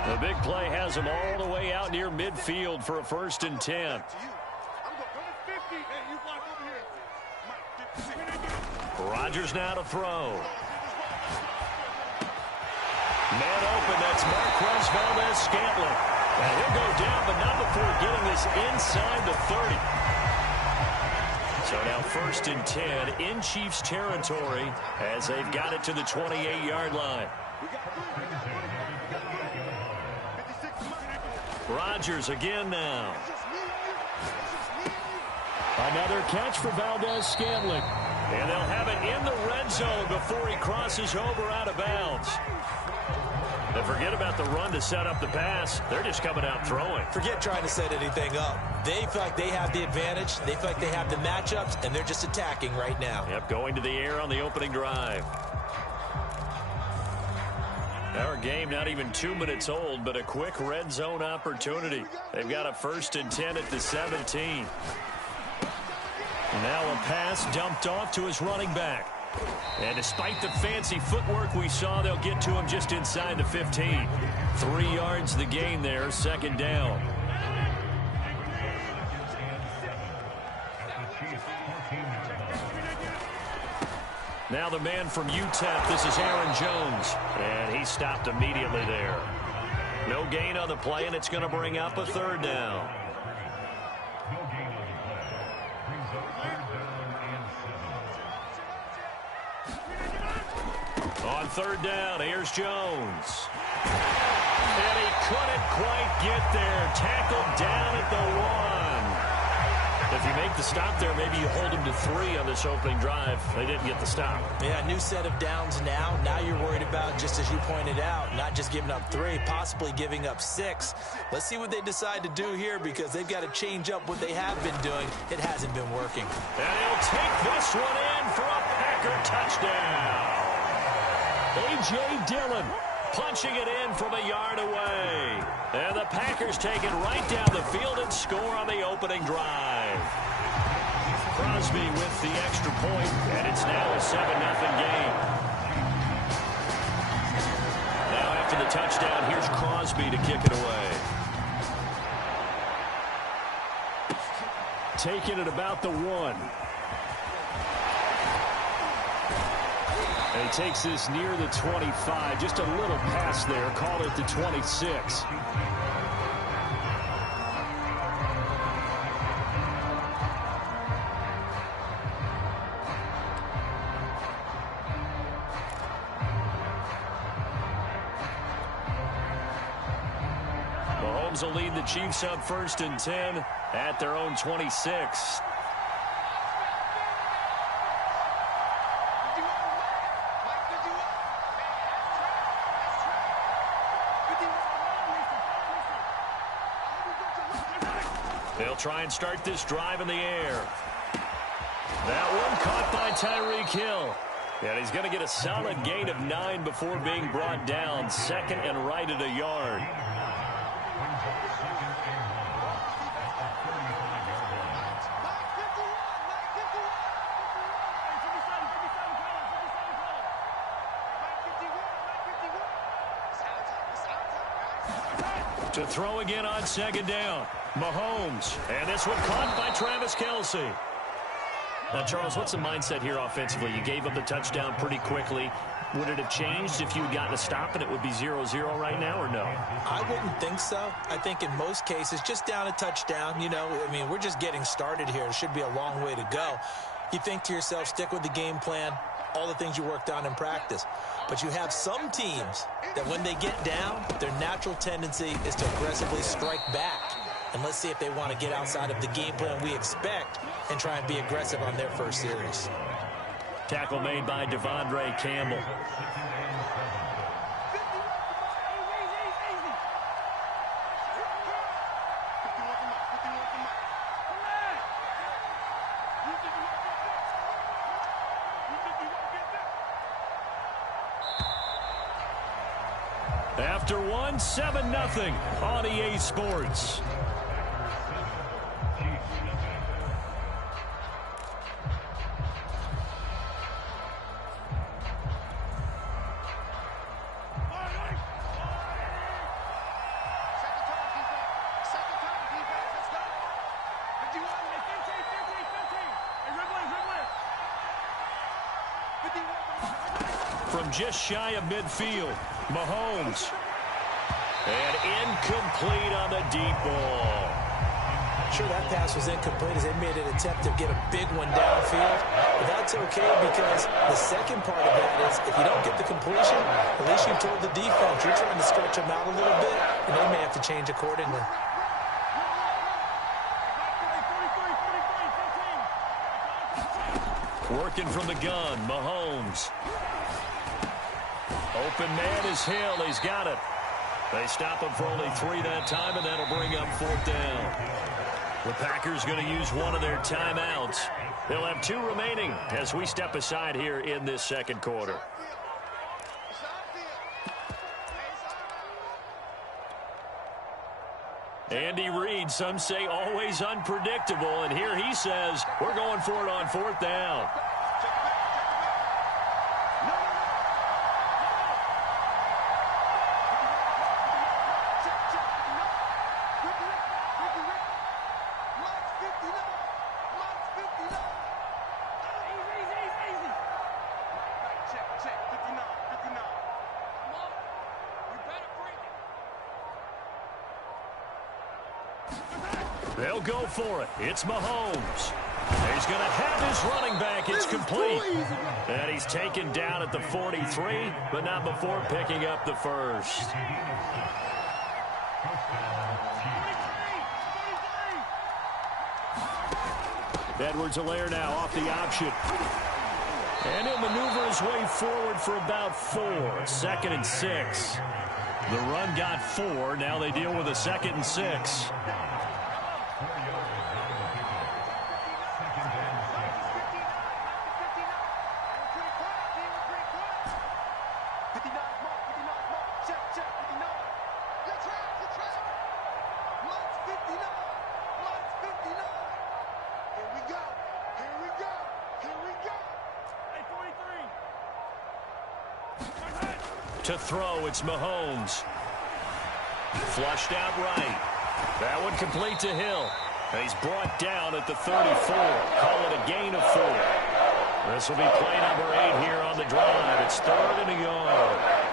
The big play has him all the way out near midfield for a 1st and 10. Rodgers now to throw. Man open, that's Marquez Valdes-Scantling. And he'll go down, but not before getting this inside the 30. So now 1st and 10 in Chiefs territory as they've got it to the 28-yard line. Rodgers again now. Another catch for Valdes-Scantling. And they'll have it in the red zone before he crosses over out of bounds. And forget about the run to set up the pass. They're just coming out throwing. Forget trying to set anything up. They feel like they have the advantage. They feel like they have the matchups, and they're just attacking right now. Yep, going to the air on the opening drive. Our game not even 2 minutes old, but a quick red zone opportunity. They've got a 1st and 10 at the 17. Now a pass dumped off to his running back. And despite the fancy footwork we saw, they'll get to him just inside the 15. 3 yards the gain there, 2nd down. Now the man from UTEP, this is Aaron Jones. And he stopped immediately there. No gain on the play, and it's going to bring up a 3rd down. On 3rd down, here's Jones. And he couldn't quite get there. Tackled down at the 1. If you make the stop there, maybe you hold him to 3 on this opening drive. They didn't get the stop. Yeah, new set of downs now. Now you're worried about, just as you pointed out, not just giving up 3, possibly giving up 6. Let's see what they decide to do here, because they've got to change up what they have been doing. It hasn't been working. And he'll take this one in for a Packer touchdown. A.J. Dillon punching it in from a yard away. And the Packers take it right down the field and score on the opening drive. Crosby with the extra point, and it's now a 7-0 game. Now after the touchdown, here's Crosby to kick it away. Taking it about the 1. And he takes this near the 25. Just a little pass there. Call it the 26. will lead the Chiefs up 1st and 10 at their own 26. They'll try and start this drive in the air. That one caught by Tyreek Hill. And he's going to get a solid gain of 9 before being brought down. 2nd and right at a yard. To throw again on 2nd down. Mahomes. And this one caught by Travis Kelce. Now, Charles, what's the mindset here offensively? You gave up the touchdown pretty quickly. Would it have changed if you had gotten a stop and it would be 0-0 right now, or no? I wouldn't think so. I think in most cases, just down a touchdown, you know, I mean, we're just getting started here. It should be a long way to go. You think to yourself, stick with the game plan, all the things you worked on in practice. But you have some teams that when they get down, their natural tendency is to aggressively strike back. And let's see if they want to get outside of the game plan we expect and try and be aggressive on their first series. Tackle made by Devondre Campbell. After one, 7-0 on EA Sports. From just shy of midfield, Mahomes. And incomplete on the deep ball. Sure, that pass was incomplete as they made an attempt to get a big one downfield. But that's okay because the second part of that is if you don't get the completion, at least you've told the defense you're trying to stretch them out a little bit, and they may have to change accordingly. Working from the gun, Mahomes. Open man is Hill. He's got it. They stop him for only 3 that time, and that'll bring up 4th down. The Packers going to use one of their timeouts. They'll have 2 remaining as we step aside here in this second quarter. Andy Reid, some say always unpredictable, and here he says we're going for it on 4th down. They'll go for it. It's Mahomes. He's going to have his running back. It's complete. And he's taken down at the 43, but not before picking up the first. Edwards-Helaire now off the option. And he'll maneuver his way forward for about 4. 2nd and 6. The run got 4. Now they deal with a 2nd and 6. To throw, it's Mahomes. Flushed out right. That one complete to Hill. And he's brought down at the 34. Call it a gain of 4. This will be play number 8 here on the drive. It's 3rd and a yard.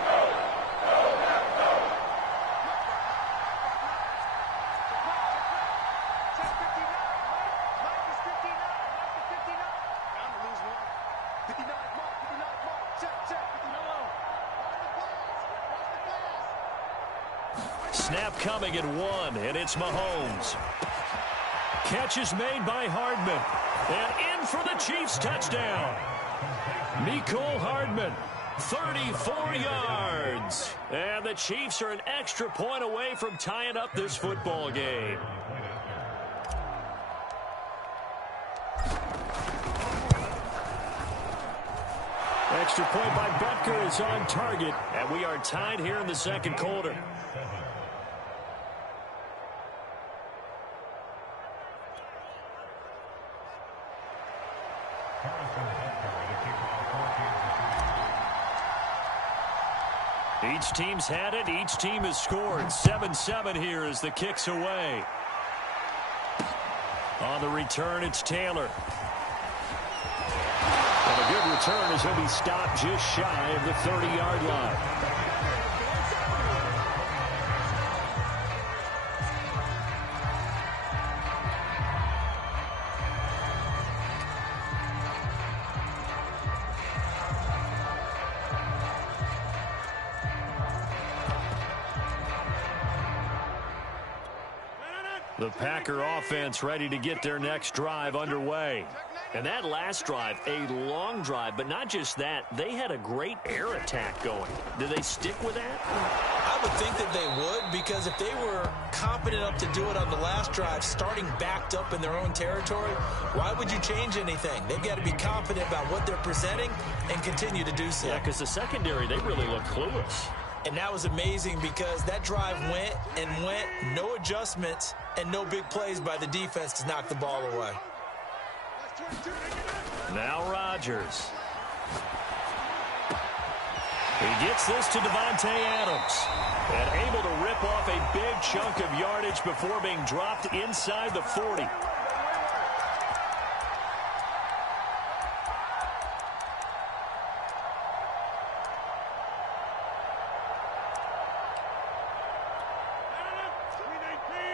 Snap coming at 1, and it's Mahomes. Catch is made by Hardman. And in for the Chiefs touchdown. Mecole Hardman, 34 yards. And the Chiefs are an extra point away from tying up this football game. Extra point by Butker is on target, and we are tied here in the second quarter. Each team's had it. Each team has scored. 7-7 here as the kick's away. On the return, it's Taylor. And a good return as he'll be stopped just shy of the 30-yard line. The Packer offense ready to get their next drive underway. And that last drive, a long drive, but not just that. They had a great air attack going. Do they stick with that? I would think that they would, because if they were competent enough to do it on the last drive, starting backed up in their own territory, why would you change anything? They've got to be confident about what they're presenting and continue to do so. Yeah, because the secondary, they really look clueless. And that was amazing because that drive went and went, no adjustments, and no big plays by the defense to knock the ball away. Now Rodgers. He gets this to Davante Adams. And able to rip off a big chunk of yardage before being dropped inside the 40.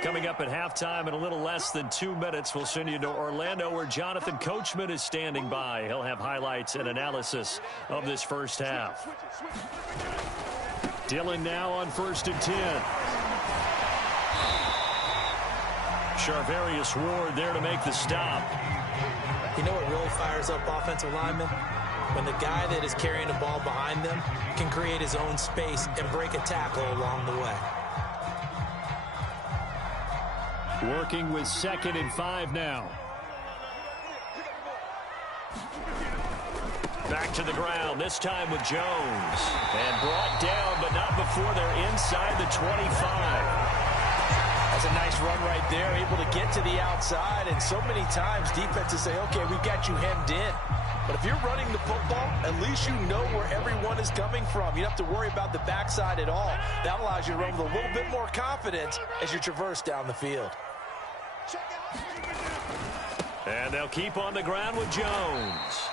Coming up at halftime in a little less than 2 minutes, we'll send you to Orlando where Jonathan Coachman is standing by. He'll have highlights and analysis of this first half. Dillon now on 1st and 10. Charvarius Ward there to make the stop. You know what really fires up offensive linemen? When the guy that is carrying the ball behind them can create his own space and break a tackle along the way. Working with 2nd and 5 now. Back to the ground, this time with Jones. And brought down, but not before they're inside the 25. That's a nice run right there, able to get to the outside. And so many times defenses say, okay, we've got you hemmed in. But if you're running the football, at least you know where everyone is coming from. You don't have to worry about the backside at all. That allows you to run with a little bit more confidence as you traverse down the field. And they'll keep on the ground with Jones.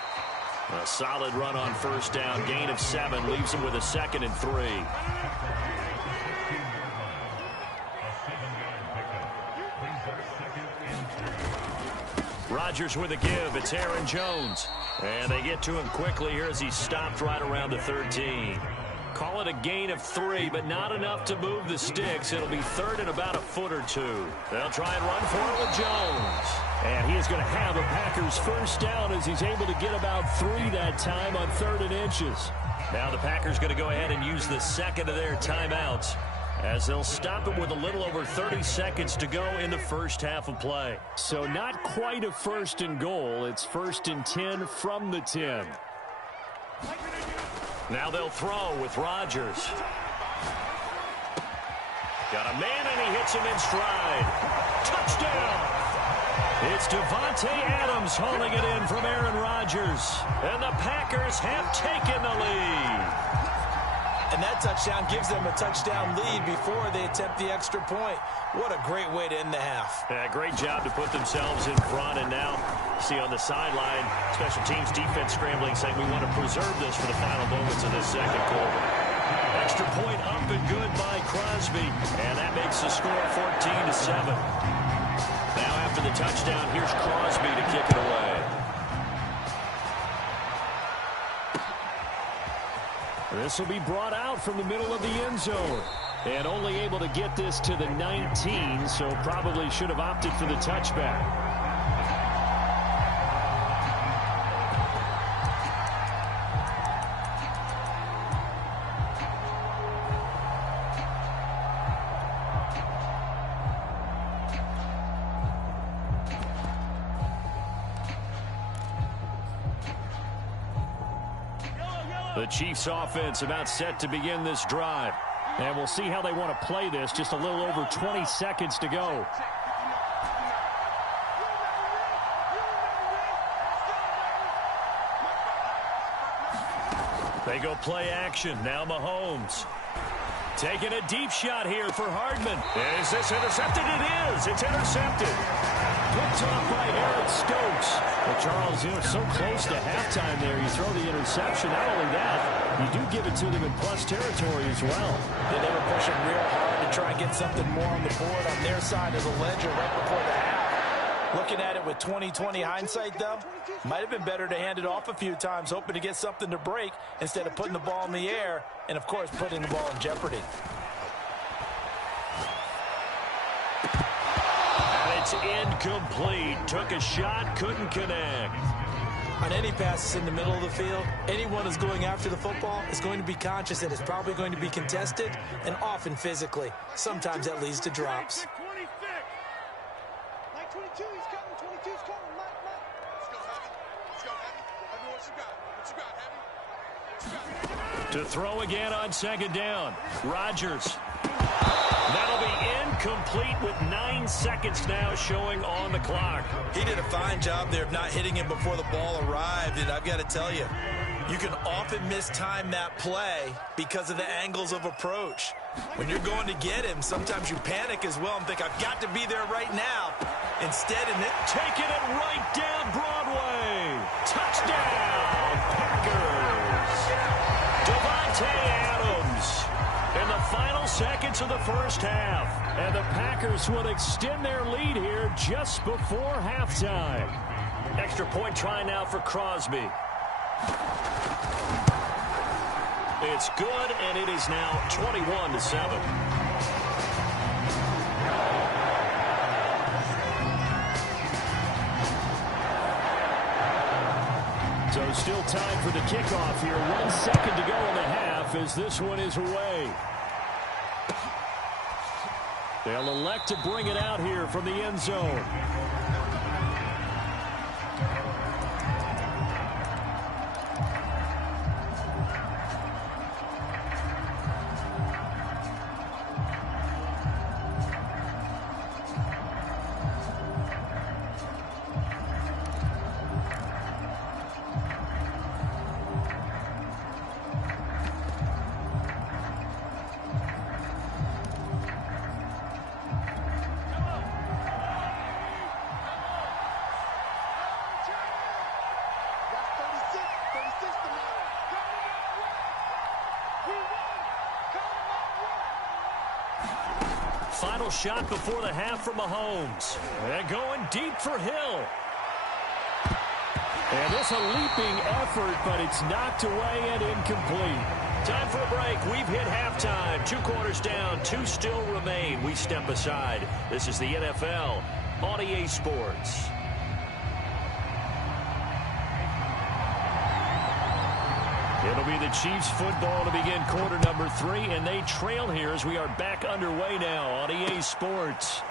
A solid run on 1st down. Gain of 7 leaves him with a 2nd and 3. Rodgers with a give. It's Aaron Jones. And they get to him quickly here as he's stopped right around the 13. Call it a gain of 3, but not enough to move the sticks. It'll be 3rd and about a foot or 2. They'll try and run for it with Jones. And he is going to have a Packers 1st down as he's able to get about 3 that time on 3rd and inches. Now the Packers going to go ahead and use the 2nd of their timeouts as they'll stop him with a little over 30 seconds to go in the first half of play. So not quite a 1st and goal. It's 1st and 10 from the 10. Now they'll throw with Rodgers. Got a man, and he hits him in stride. Touchdown! It's Davante Adams hauling it in from Aaron Rodgers. And the Packers have taken the lead. And that touchdown gives them a touchdown lead before they attempt the extra point. What a great way to end the half. Yeah, great job to put themselves in front. And now, see on the sideline, special teams defense scrambling, saying we want to preserve this for the final moments of this second quarter. Extra point up and good by Crosby. And that makes the score 14-7. Now after the touchdown, here's Crosby to kick it away. This will be brought out from the middle of the end zone. And only able to get this to the 19, so probably should have opted for the touchback. The Chiefs offense about set to begin this drive. And we'll see how they want to play this. Just a little over 20 seconds to go. They go play action. Now Mahomes. Taking a deep shot here for Hardman. Is this intercepted? It is. It's intercepted. Picked off by Eric Stokes. Well, Charles, so close to halftime there. You throw the interception. Not only that, you do give it to them in plus territory as well. Yeah, they were pushing real hard to try and get something more on the board on their side of the ledger right before the half. Looking at it with 20/20 hindsight, though, might have been better to hand it off a few times, hoping to get something to break instead of putting the ball in the air and, of course, putting the ball in jeopardy. It's incomplete. Took a shot, couldn't connect. On any passes in the middle of the field, anyone who's going after the football is going to be conscious that it's probably going to be contested and often physically. Sometimes that leads to drops. Mike 22, he's coming. 22's coming. Mike. Let's go, Heavy. Let's go, Heavy. Heavy, what you got? What you got, Heavy? What you got? To throw again on second down. Rodgers. That'll be incomplete with 9 seconds now showing on the clock. He did a fine job there of not hitting him before the ball arrived, and I've got to tell you, you can often mistime that play because of the angles of approach. When you're going to get him, sometimes you panic as well and think, I've got to be there right now. Instead, taking it right down Broadway. Touchdown, Packers. Devontae Adams. In the final seconds of the first half. And the Packers will extend their lead here just before halftime. Extra point try now for Crosby. It's good, and it is now 21-7. So still time for the kickoff here. 1 second to go in the half as this one is away. They'll elect to bring it out here from the end zone. Final shot before the half for Mahomes. And going deep for Hill. And this a leaping effort, but it's knocked away and incomplete. Time for a break. We've hit halftime. 2 quarters down, 2 still remain. We step aside. This is the NFL on EA Sports. It'll be the Chiefs football to begin quarter number 3, and they trail here as we are back underway now on EA Sports.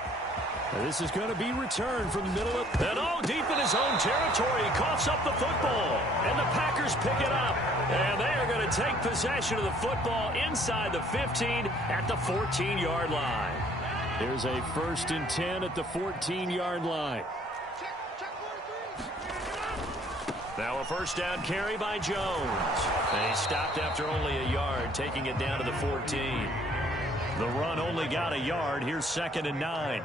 This is going to be returned from the middle of... And deep in his own territory, he coughs up the football. And the Packers pick it up. And they are going to take possession of the football inside the 15 at the 14-yard line. There's a 1st and 10 at the 14-yard line. Now a first down carry by Jones. And he stopped after only a yard, taking it down to the 14. The run only got a yard. Here's 2nd and 9.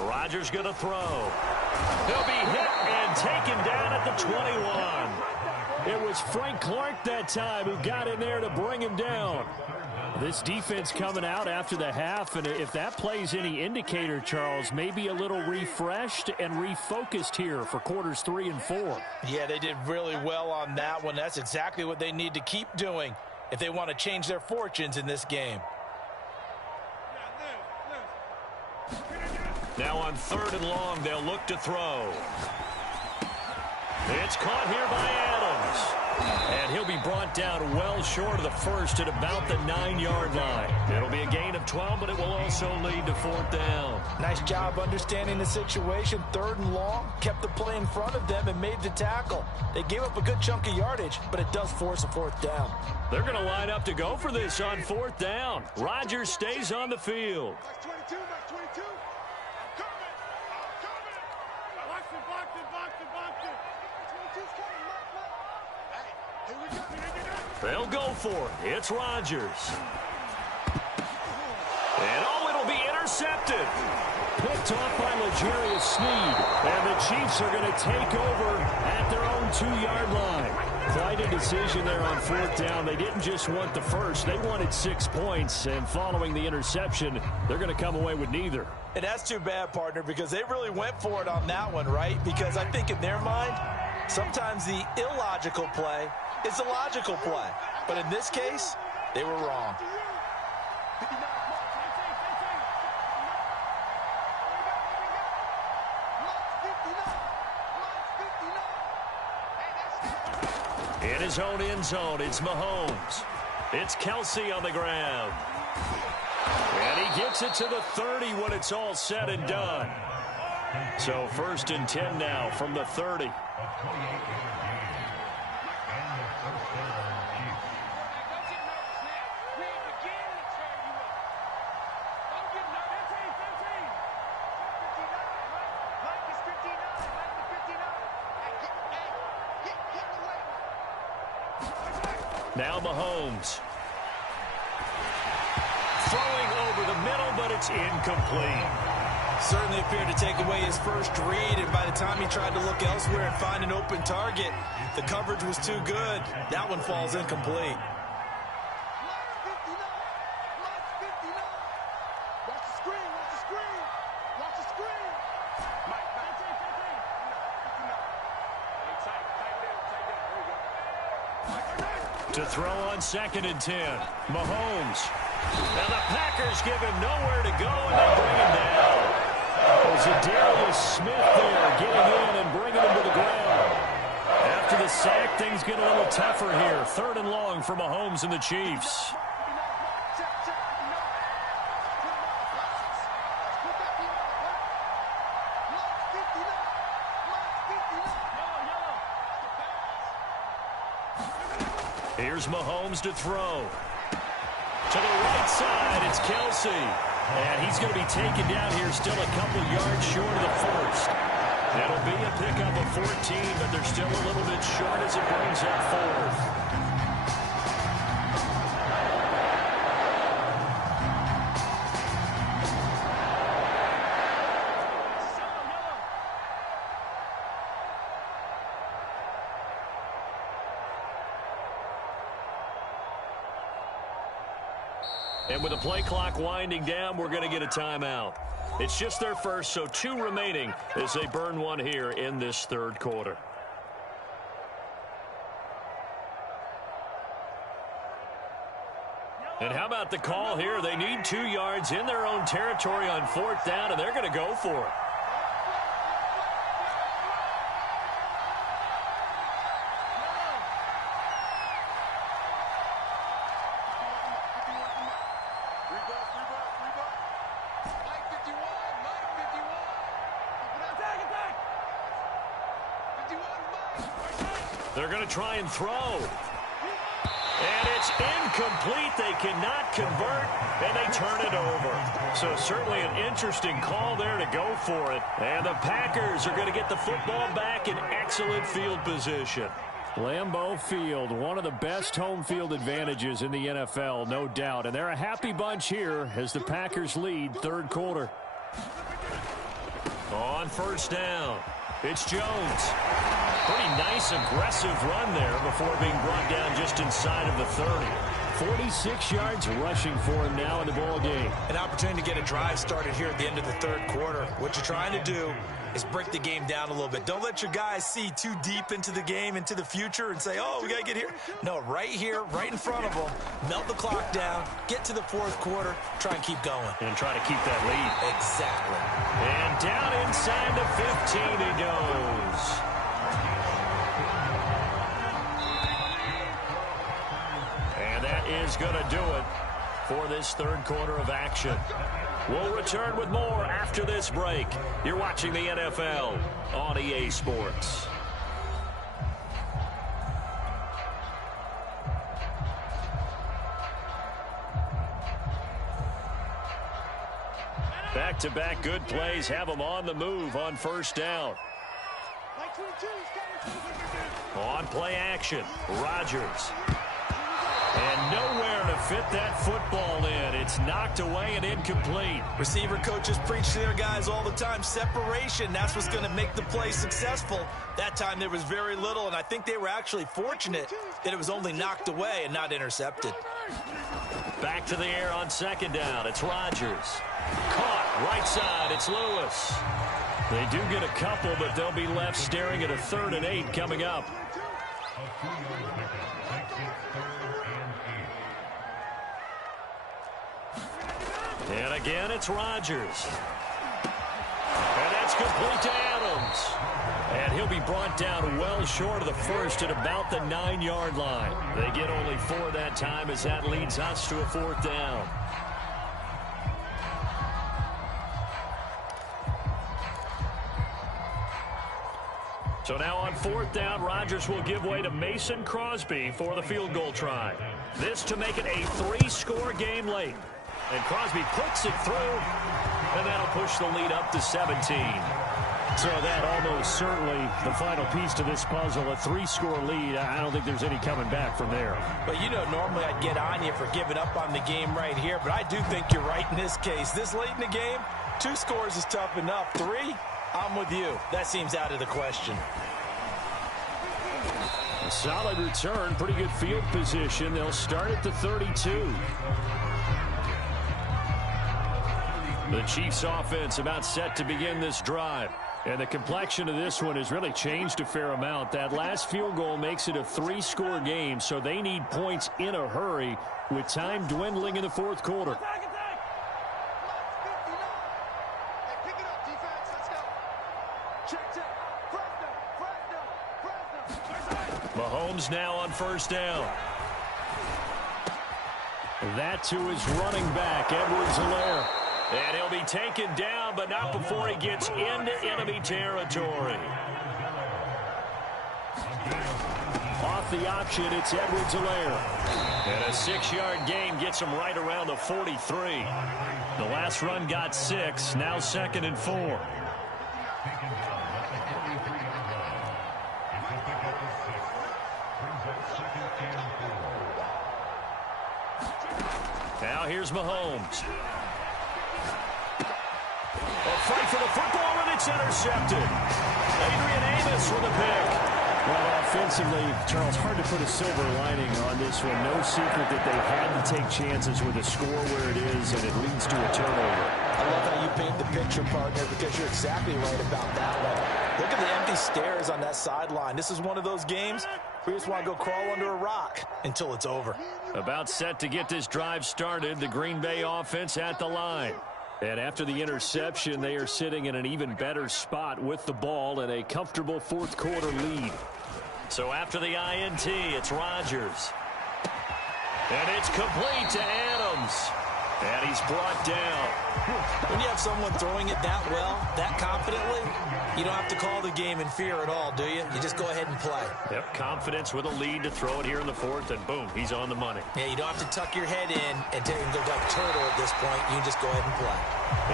Rodgers going to throw. He'll be hit and taken down at the 21. It was Frank Clark that time who got in there to bring him down. This defense coming out after the half, and if that plays any indicator, Charles, maybe a little refreshed and refocused here for quarters 3 and 4. Yeah, they did really well on that one. That's exactly what they need to keep doing if they want to change their fortunes in this game. Now on 3rd and long, they'll look to throw. It's caught here by Adams. And he'll be brought down well short of the first at about the 9-yard line. It'll be a gain of 12, but it will also lead to 4th down. Nice job understanding the situation. 3rd and long, kept the play in front of them and made the tackle. They gave up a good chunk of yardage, but it does force a 4th down. They're going to line up to go for this on 4th down. Rodgers stays on the field. Max 22, Max 22. I'm coming. Box it. 22's coming, Mike. Hey, here we go. They'll go for it. It's Rodgers. And it'll be intercepted. Picked off by L'Jarius Sneed. And the Chiefs are going to take over at their own 2-yard line. Quite a decision there on 4th down. They didn't just want the first. They wanted 6 points. And following the interception, they're going to come away with neither. And that's too bad, partner, because they really went for it on that one, right? Because I think in their mind, sometimes the illogical play is a logical play. But in this case, they were wrong. In his own end zone, it's Mahomes. It's Kelsey on the ground. And he gets it to the 30 when it's all said and done. So 1st and 10 now from the 30. Now Mahomes. Throwing over the middle, but it's incomplete. Certainly appeared to take away his first read, and by the time he tried to look elsewhere and find an open target, the coverage was too good. That one falls incomplete. To throw on 2nd and 10. Mahomes. And the Packers give him nowhere to go, and they bring him down. Zadarius Smith there getting in and bringing him to the ground. After the sack, things get a little tougher here. 3rd and long for Mahomes and the Chiefs. Here's Mahomes to throw. To the right side, it's Kelsey. And he's going to be taken down here still a couple yards short of the first. It'll be a pickup of 14, but they're still a little bit short as it brings up 4th. And with the play clock winding down, we're going to get a timeout. It's just their first, so 2 remaining as they burn one here in this 3rd quarter. And how about the call here? They need 2 yards in their own territory on 4th down, and they're going to go for it. They're going to try and throw. And it's incomplete. They cannot convert, and they turn it over. So certainly an interesting call there to go for it. And the Packers are going to get the football back in excellent field position. Lambeau Field, one of the best home field advantages in the NFL, no doubt. And they're a happy bunch here as the Packers lead 3rd quarter. On 1st down, it's Jones. Pretty nice, aggressive run there before being brought down just inside of the 30. 46 yards rushing for him now in the ball game. An opportunity to get a drive started here at the end of the third quarter. What you're trying to do is break the game down a little bit. Don't let your guys see too deep into the game, into the future, and say, oh, we got to get here. No, right here, right in front of them, melt the clock down, get to the fourth quarter, try and keep going. And try to keep that lead. Exactly. And down inside the 15 he goes. And that is going to do it for this third quarter of action. We'll return with more after this break. You're watching the NFL on EA Sports. Back-to-back good plays have them on the move on first down. On play action, Rodgers. And nowhere to fit that football in. It's knocked away and incomplete. Receiver coaches preach to their guys all the time. Separation, that's what's going to make the play successful. That time there was very little, and I think they were actually fortunate that it was only knocked away and not intercepted. Back to the air on second down. It's Rodgers. Caught right side. It's Lewis. They do get a couple, but they'll be left staring at a 3rd and 8 coming up. And again, it's Rodgers. And that's complete to Adams. And he'll be brought down well short of the first at about the 9-yard line. They get only 4 that time as that leads us to a 4th down. So now on 4th down, Rodgers will give way to Mason Crosby for the field goal try. This to make it a 3-score game late. And Crosby puts it through, and that'll push the lead up to 17. So that almost certainly the final piece to this puzzle, a 3-score lead. I don't think there's any coming back from there. But you know, normally I'd get on you for giving up on the game right here, but I do think you're right in this case. This late in the game, 2 scores is tough enough. 3, I'm with you. That seems out of the question. A solid return, pretty good field position. They'll start at the 32. The Chiefs offense about set to begin this drive. And the complexion of this one has really changed a fair amount. That last field goal makes it a 3-score game, so they need points in a hurry with time dwindling in the fourth quarter. Mahomes now on first down. That to his running back, Edwards-Helaire. And he'll be taken down, but not before he gets into enemy territory. Off the option, it's Edwards-Helaire. And a 6-yard gain gets him right around the 43. The last run got 6, now 2nd and 4. Now here's Mahomes. A fight for the football, and it's intercepted. Adrian Amos with a pick. Well, offensively, Charles, hard to put a silver lining on this one. No secret that they had to take chances with a score where it is, and it leads to a turnover. I love how you paint the picture, partner, because you're exactly right about that one. Look at the empty stares on that sideline. This is one of those games where you just want to go crawl under a rock until it's over. About set to get this drive started, the Green Bay offense at the line. And after the interception, they are sitting in an even better spot with the ball and a comfortable fourth quarter lead. So after the INT, it's Rodgers. And it's complete to Adams. And he's brought down. When you have someone throwing it that well, that confidently, you don't have to call the game in fear at all, do you? You just go ahead and play. Yep, confidence with a lead to throw it here in the fourth, and boom, he's on the money. Yeah, you don't have to tuck your head in and go like turtle at this point. You can just go ahead and play.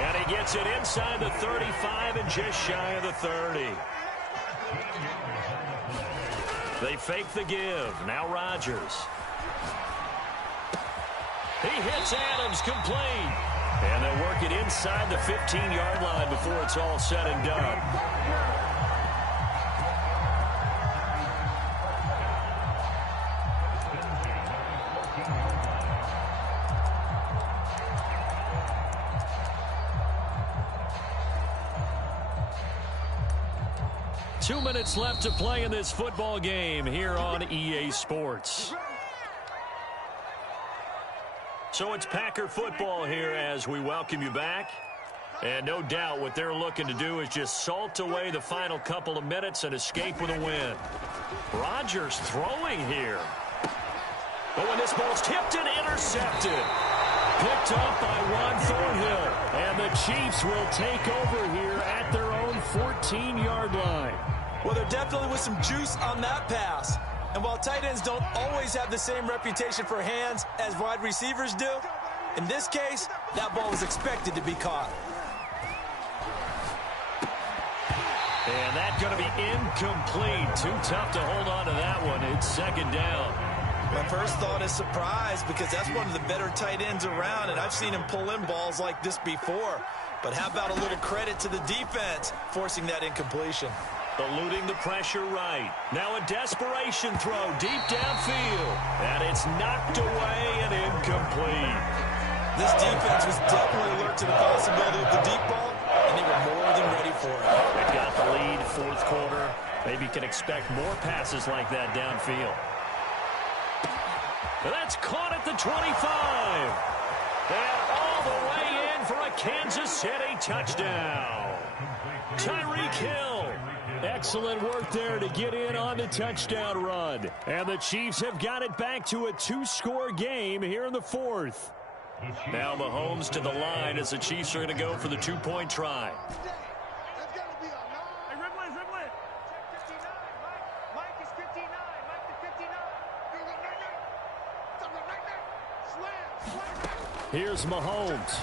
And he gets it inside the 35 and just shy of the 30. They fake the give. Now Rodgers. He hits Adams complete. And they'll work it inside the 15-yard line before it's all said and done. Two minutes left to play in this football game here on EA Sports. So it's Packer football here as we welcome you back. And no doubt what they're looking to do is just salt away the final couple of minutes and escape with a win. Rodgers throwing here. But when this ball's tipped and intercepted. Picked up by Juan Thornhill. And the Chiefs will take over here at their own 14-yard line. Well, there definitely was some juice on that pass. And while tight ends don't always have the same reputation for hands as wide receivers do, in this case, that ball was expected to be caught. And that's going to be incomplete. Too tough to hold on to that one. It's second down. My first thought is surprise because that's one of the better tight ends around, and I've seen him pull in balls like this before. But how about a little credit to the defense forcing that incompletion? Eluding the pressure right. Now a desperation throw deep downfield. And it's knocked away and incomplete. This defense was definitely alert to the possibility of the deep ball, and they were more than ready for it. They've got the lead, fourth quarter. Maybe can expect more passes like that downfield. That's caught at the 25. And all the way in for a Kansas City touchdown. Tyreek Hill. Excellent work there to get in on the touchdown run. And the Chiefs have got it back to a two-score game here in the fourth. Now Mahomes to the line as the Chiefs are going to go for the two-point try. Here's Mahomes.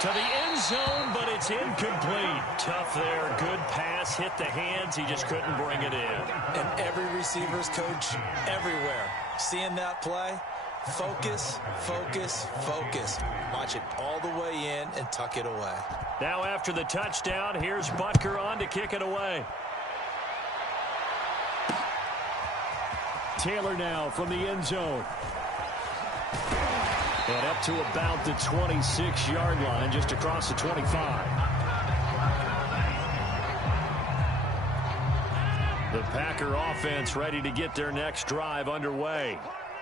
To the end zone, but it's incomplete. Tough there. Good pass. Hit the hands. He just couldn't bring it in. And every receiver's coach everywhere. Seeing that play, focus, focus, focus. Watch it all the way in and tuck it away. Now after the touchdown, here's Butker on to kick it away. Taylor now from the end zone. And up to about the 26-yard line, just across the 25. The Packer offense ready to get their next drive underway.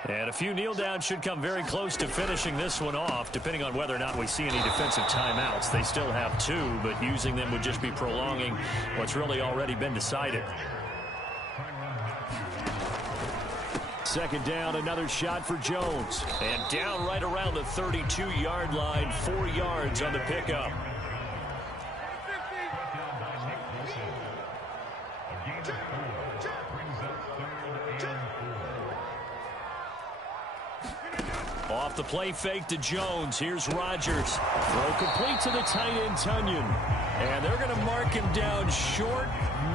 And a few kneel downs should come very close to finishing this one off, depending on whether or not we see any defensive timeouts. They still have two, but using them would just be prolonging what's really already been decided. Second down, another shot for Jones. And down right around the 32-yard line, 4 yards on the pickup. Off the play fake to Jones. Here's Rodgers. Throw complete to the tight end, Tunyon. And they're going to mark him down short,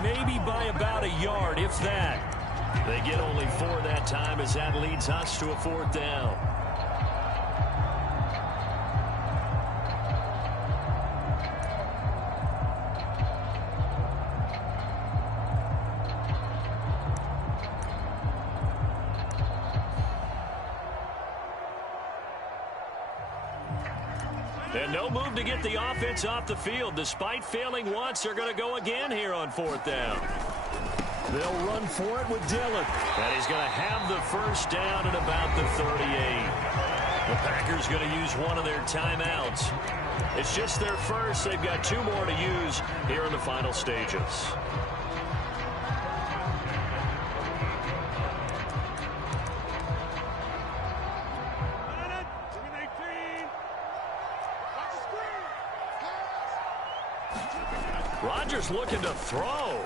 maybe by about a yard, if that. They get only 4 that time as that leads us to a fourth down. And no move to get the offense off the field. Despite failing once, they're going to go again here on fourth down. They'll run for it with Dillon. And he's going to have the first down at about the 38. The Packers going to use one of their timeouts. It's just their first. They've got 2 more to use here in the final stages. Rodgers looking to throw.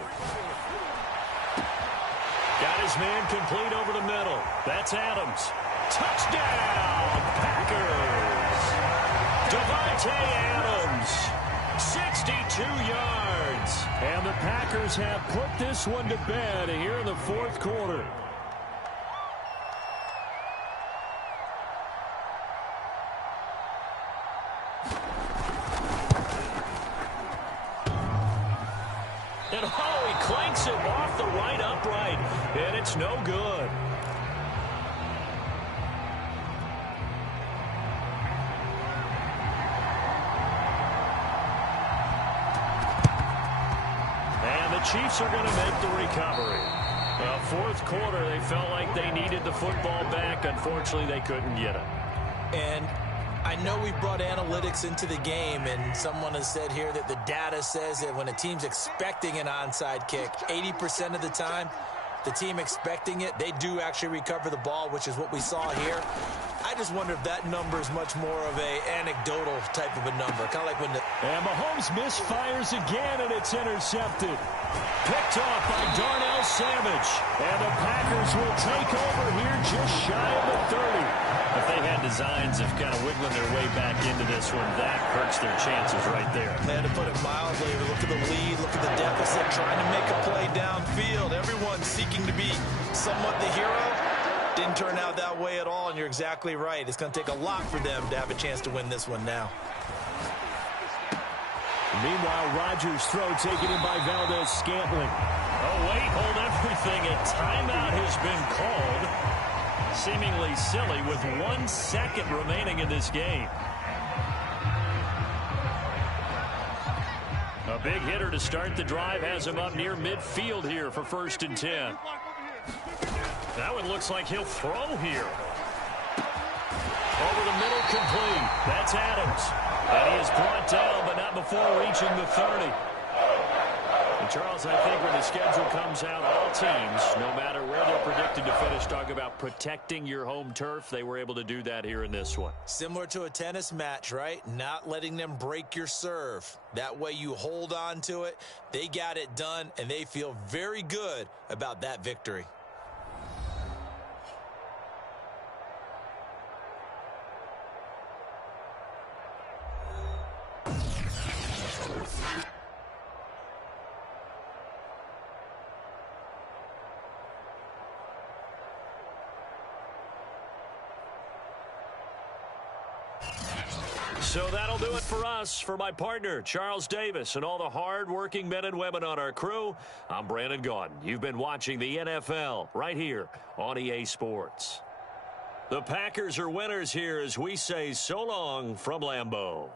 Got his man complete over the middle. That's Adams. Touchdown, Packers. Davante Adams, 62 yards. And the Packers have put this one to bed here in the fourth quarter. And he clanks it off the right upright. And it's it's no good. And the Chiefs are going to make the recovery. Well, fourth quarter, they felt like they needed the football back. Unfortunately, they couldn't get it. And I know we brought analytics into the game, and someone has said here that the data says that when a team's expecting an onside kick, 80% of the time, the team expecting it, they do actually recover the ball, which is what we saw here. I just wonder if that number is much more of a anecdotal type of a number. Kind of like when the... And Mahomes misfires again, and it's intercepted. Picked off by Darnell Savage. And the Packers will take over here just shy of the 30. If they had designs of kind of wiggling their way back into this one, that hurts their chances right there. They had to put it mildly. Look at the lead, look at the deficit, trying to make a play downfield. Everyone seeking to be somewhat the hero. Didn't turn out that way at all, and you're exactly right. It's going to take a lot for them to have a chance to win this one now. Meanwhile, Rodgers' throw taken in by Valdez-Scantling. Oh, wait, hold everything. A timeout has been called. Seemingly silly with 1 second remaining in this game. A big hitter to start the drive has him up near midfield here for 1st and 10. That one looks like he'll throw here. Over the middle, complete. That's Adams. And he is brought down, but not before reaching the 30. And Charles, I think when the schedule comes out, all teams, no matter where they're predicted to finish, talk about protecting your home turf. They were able to do that here in this one. Similar to a tennis match, right? Not letting them break your serve. That way you hold on to it. They got it done, and they feel very good about that victory. So that'll do it for us. For my partner, Charles Davis, and all the hard-working men and women on our crew, I'm Brandon Gaudin. You've been watching the NFL right here on EA Sports. The Packers are winners here as we say so long from Lambeau.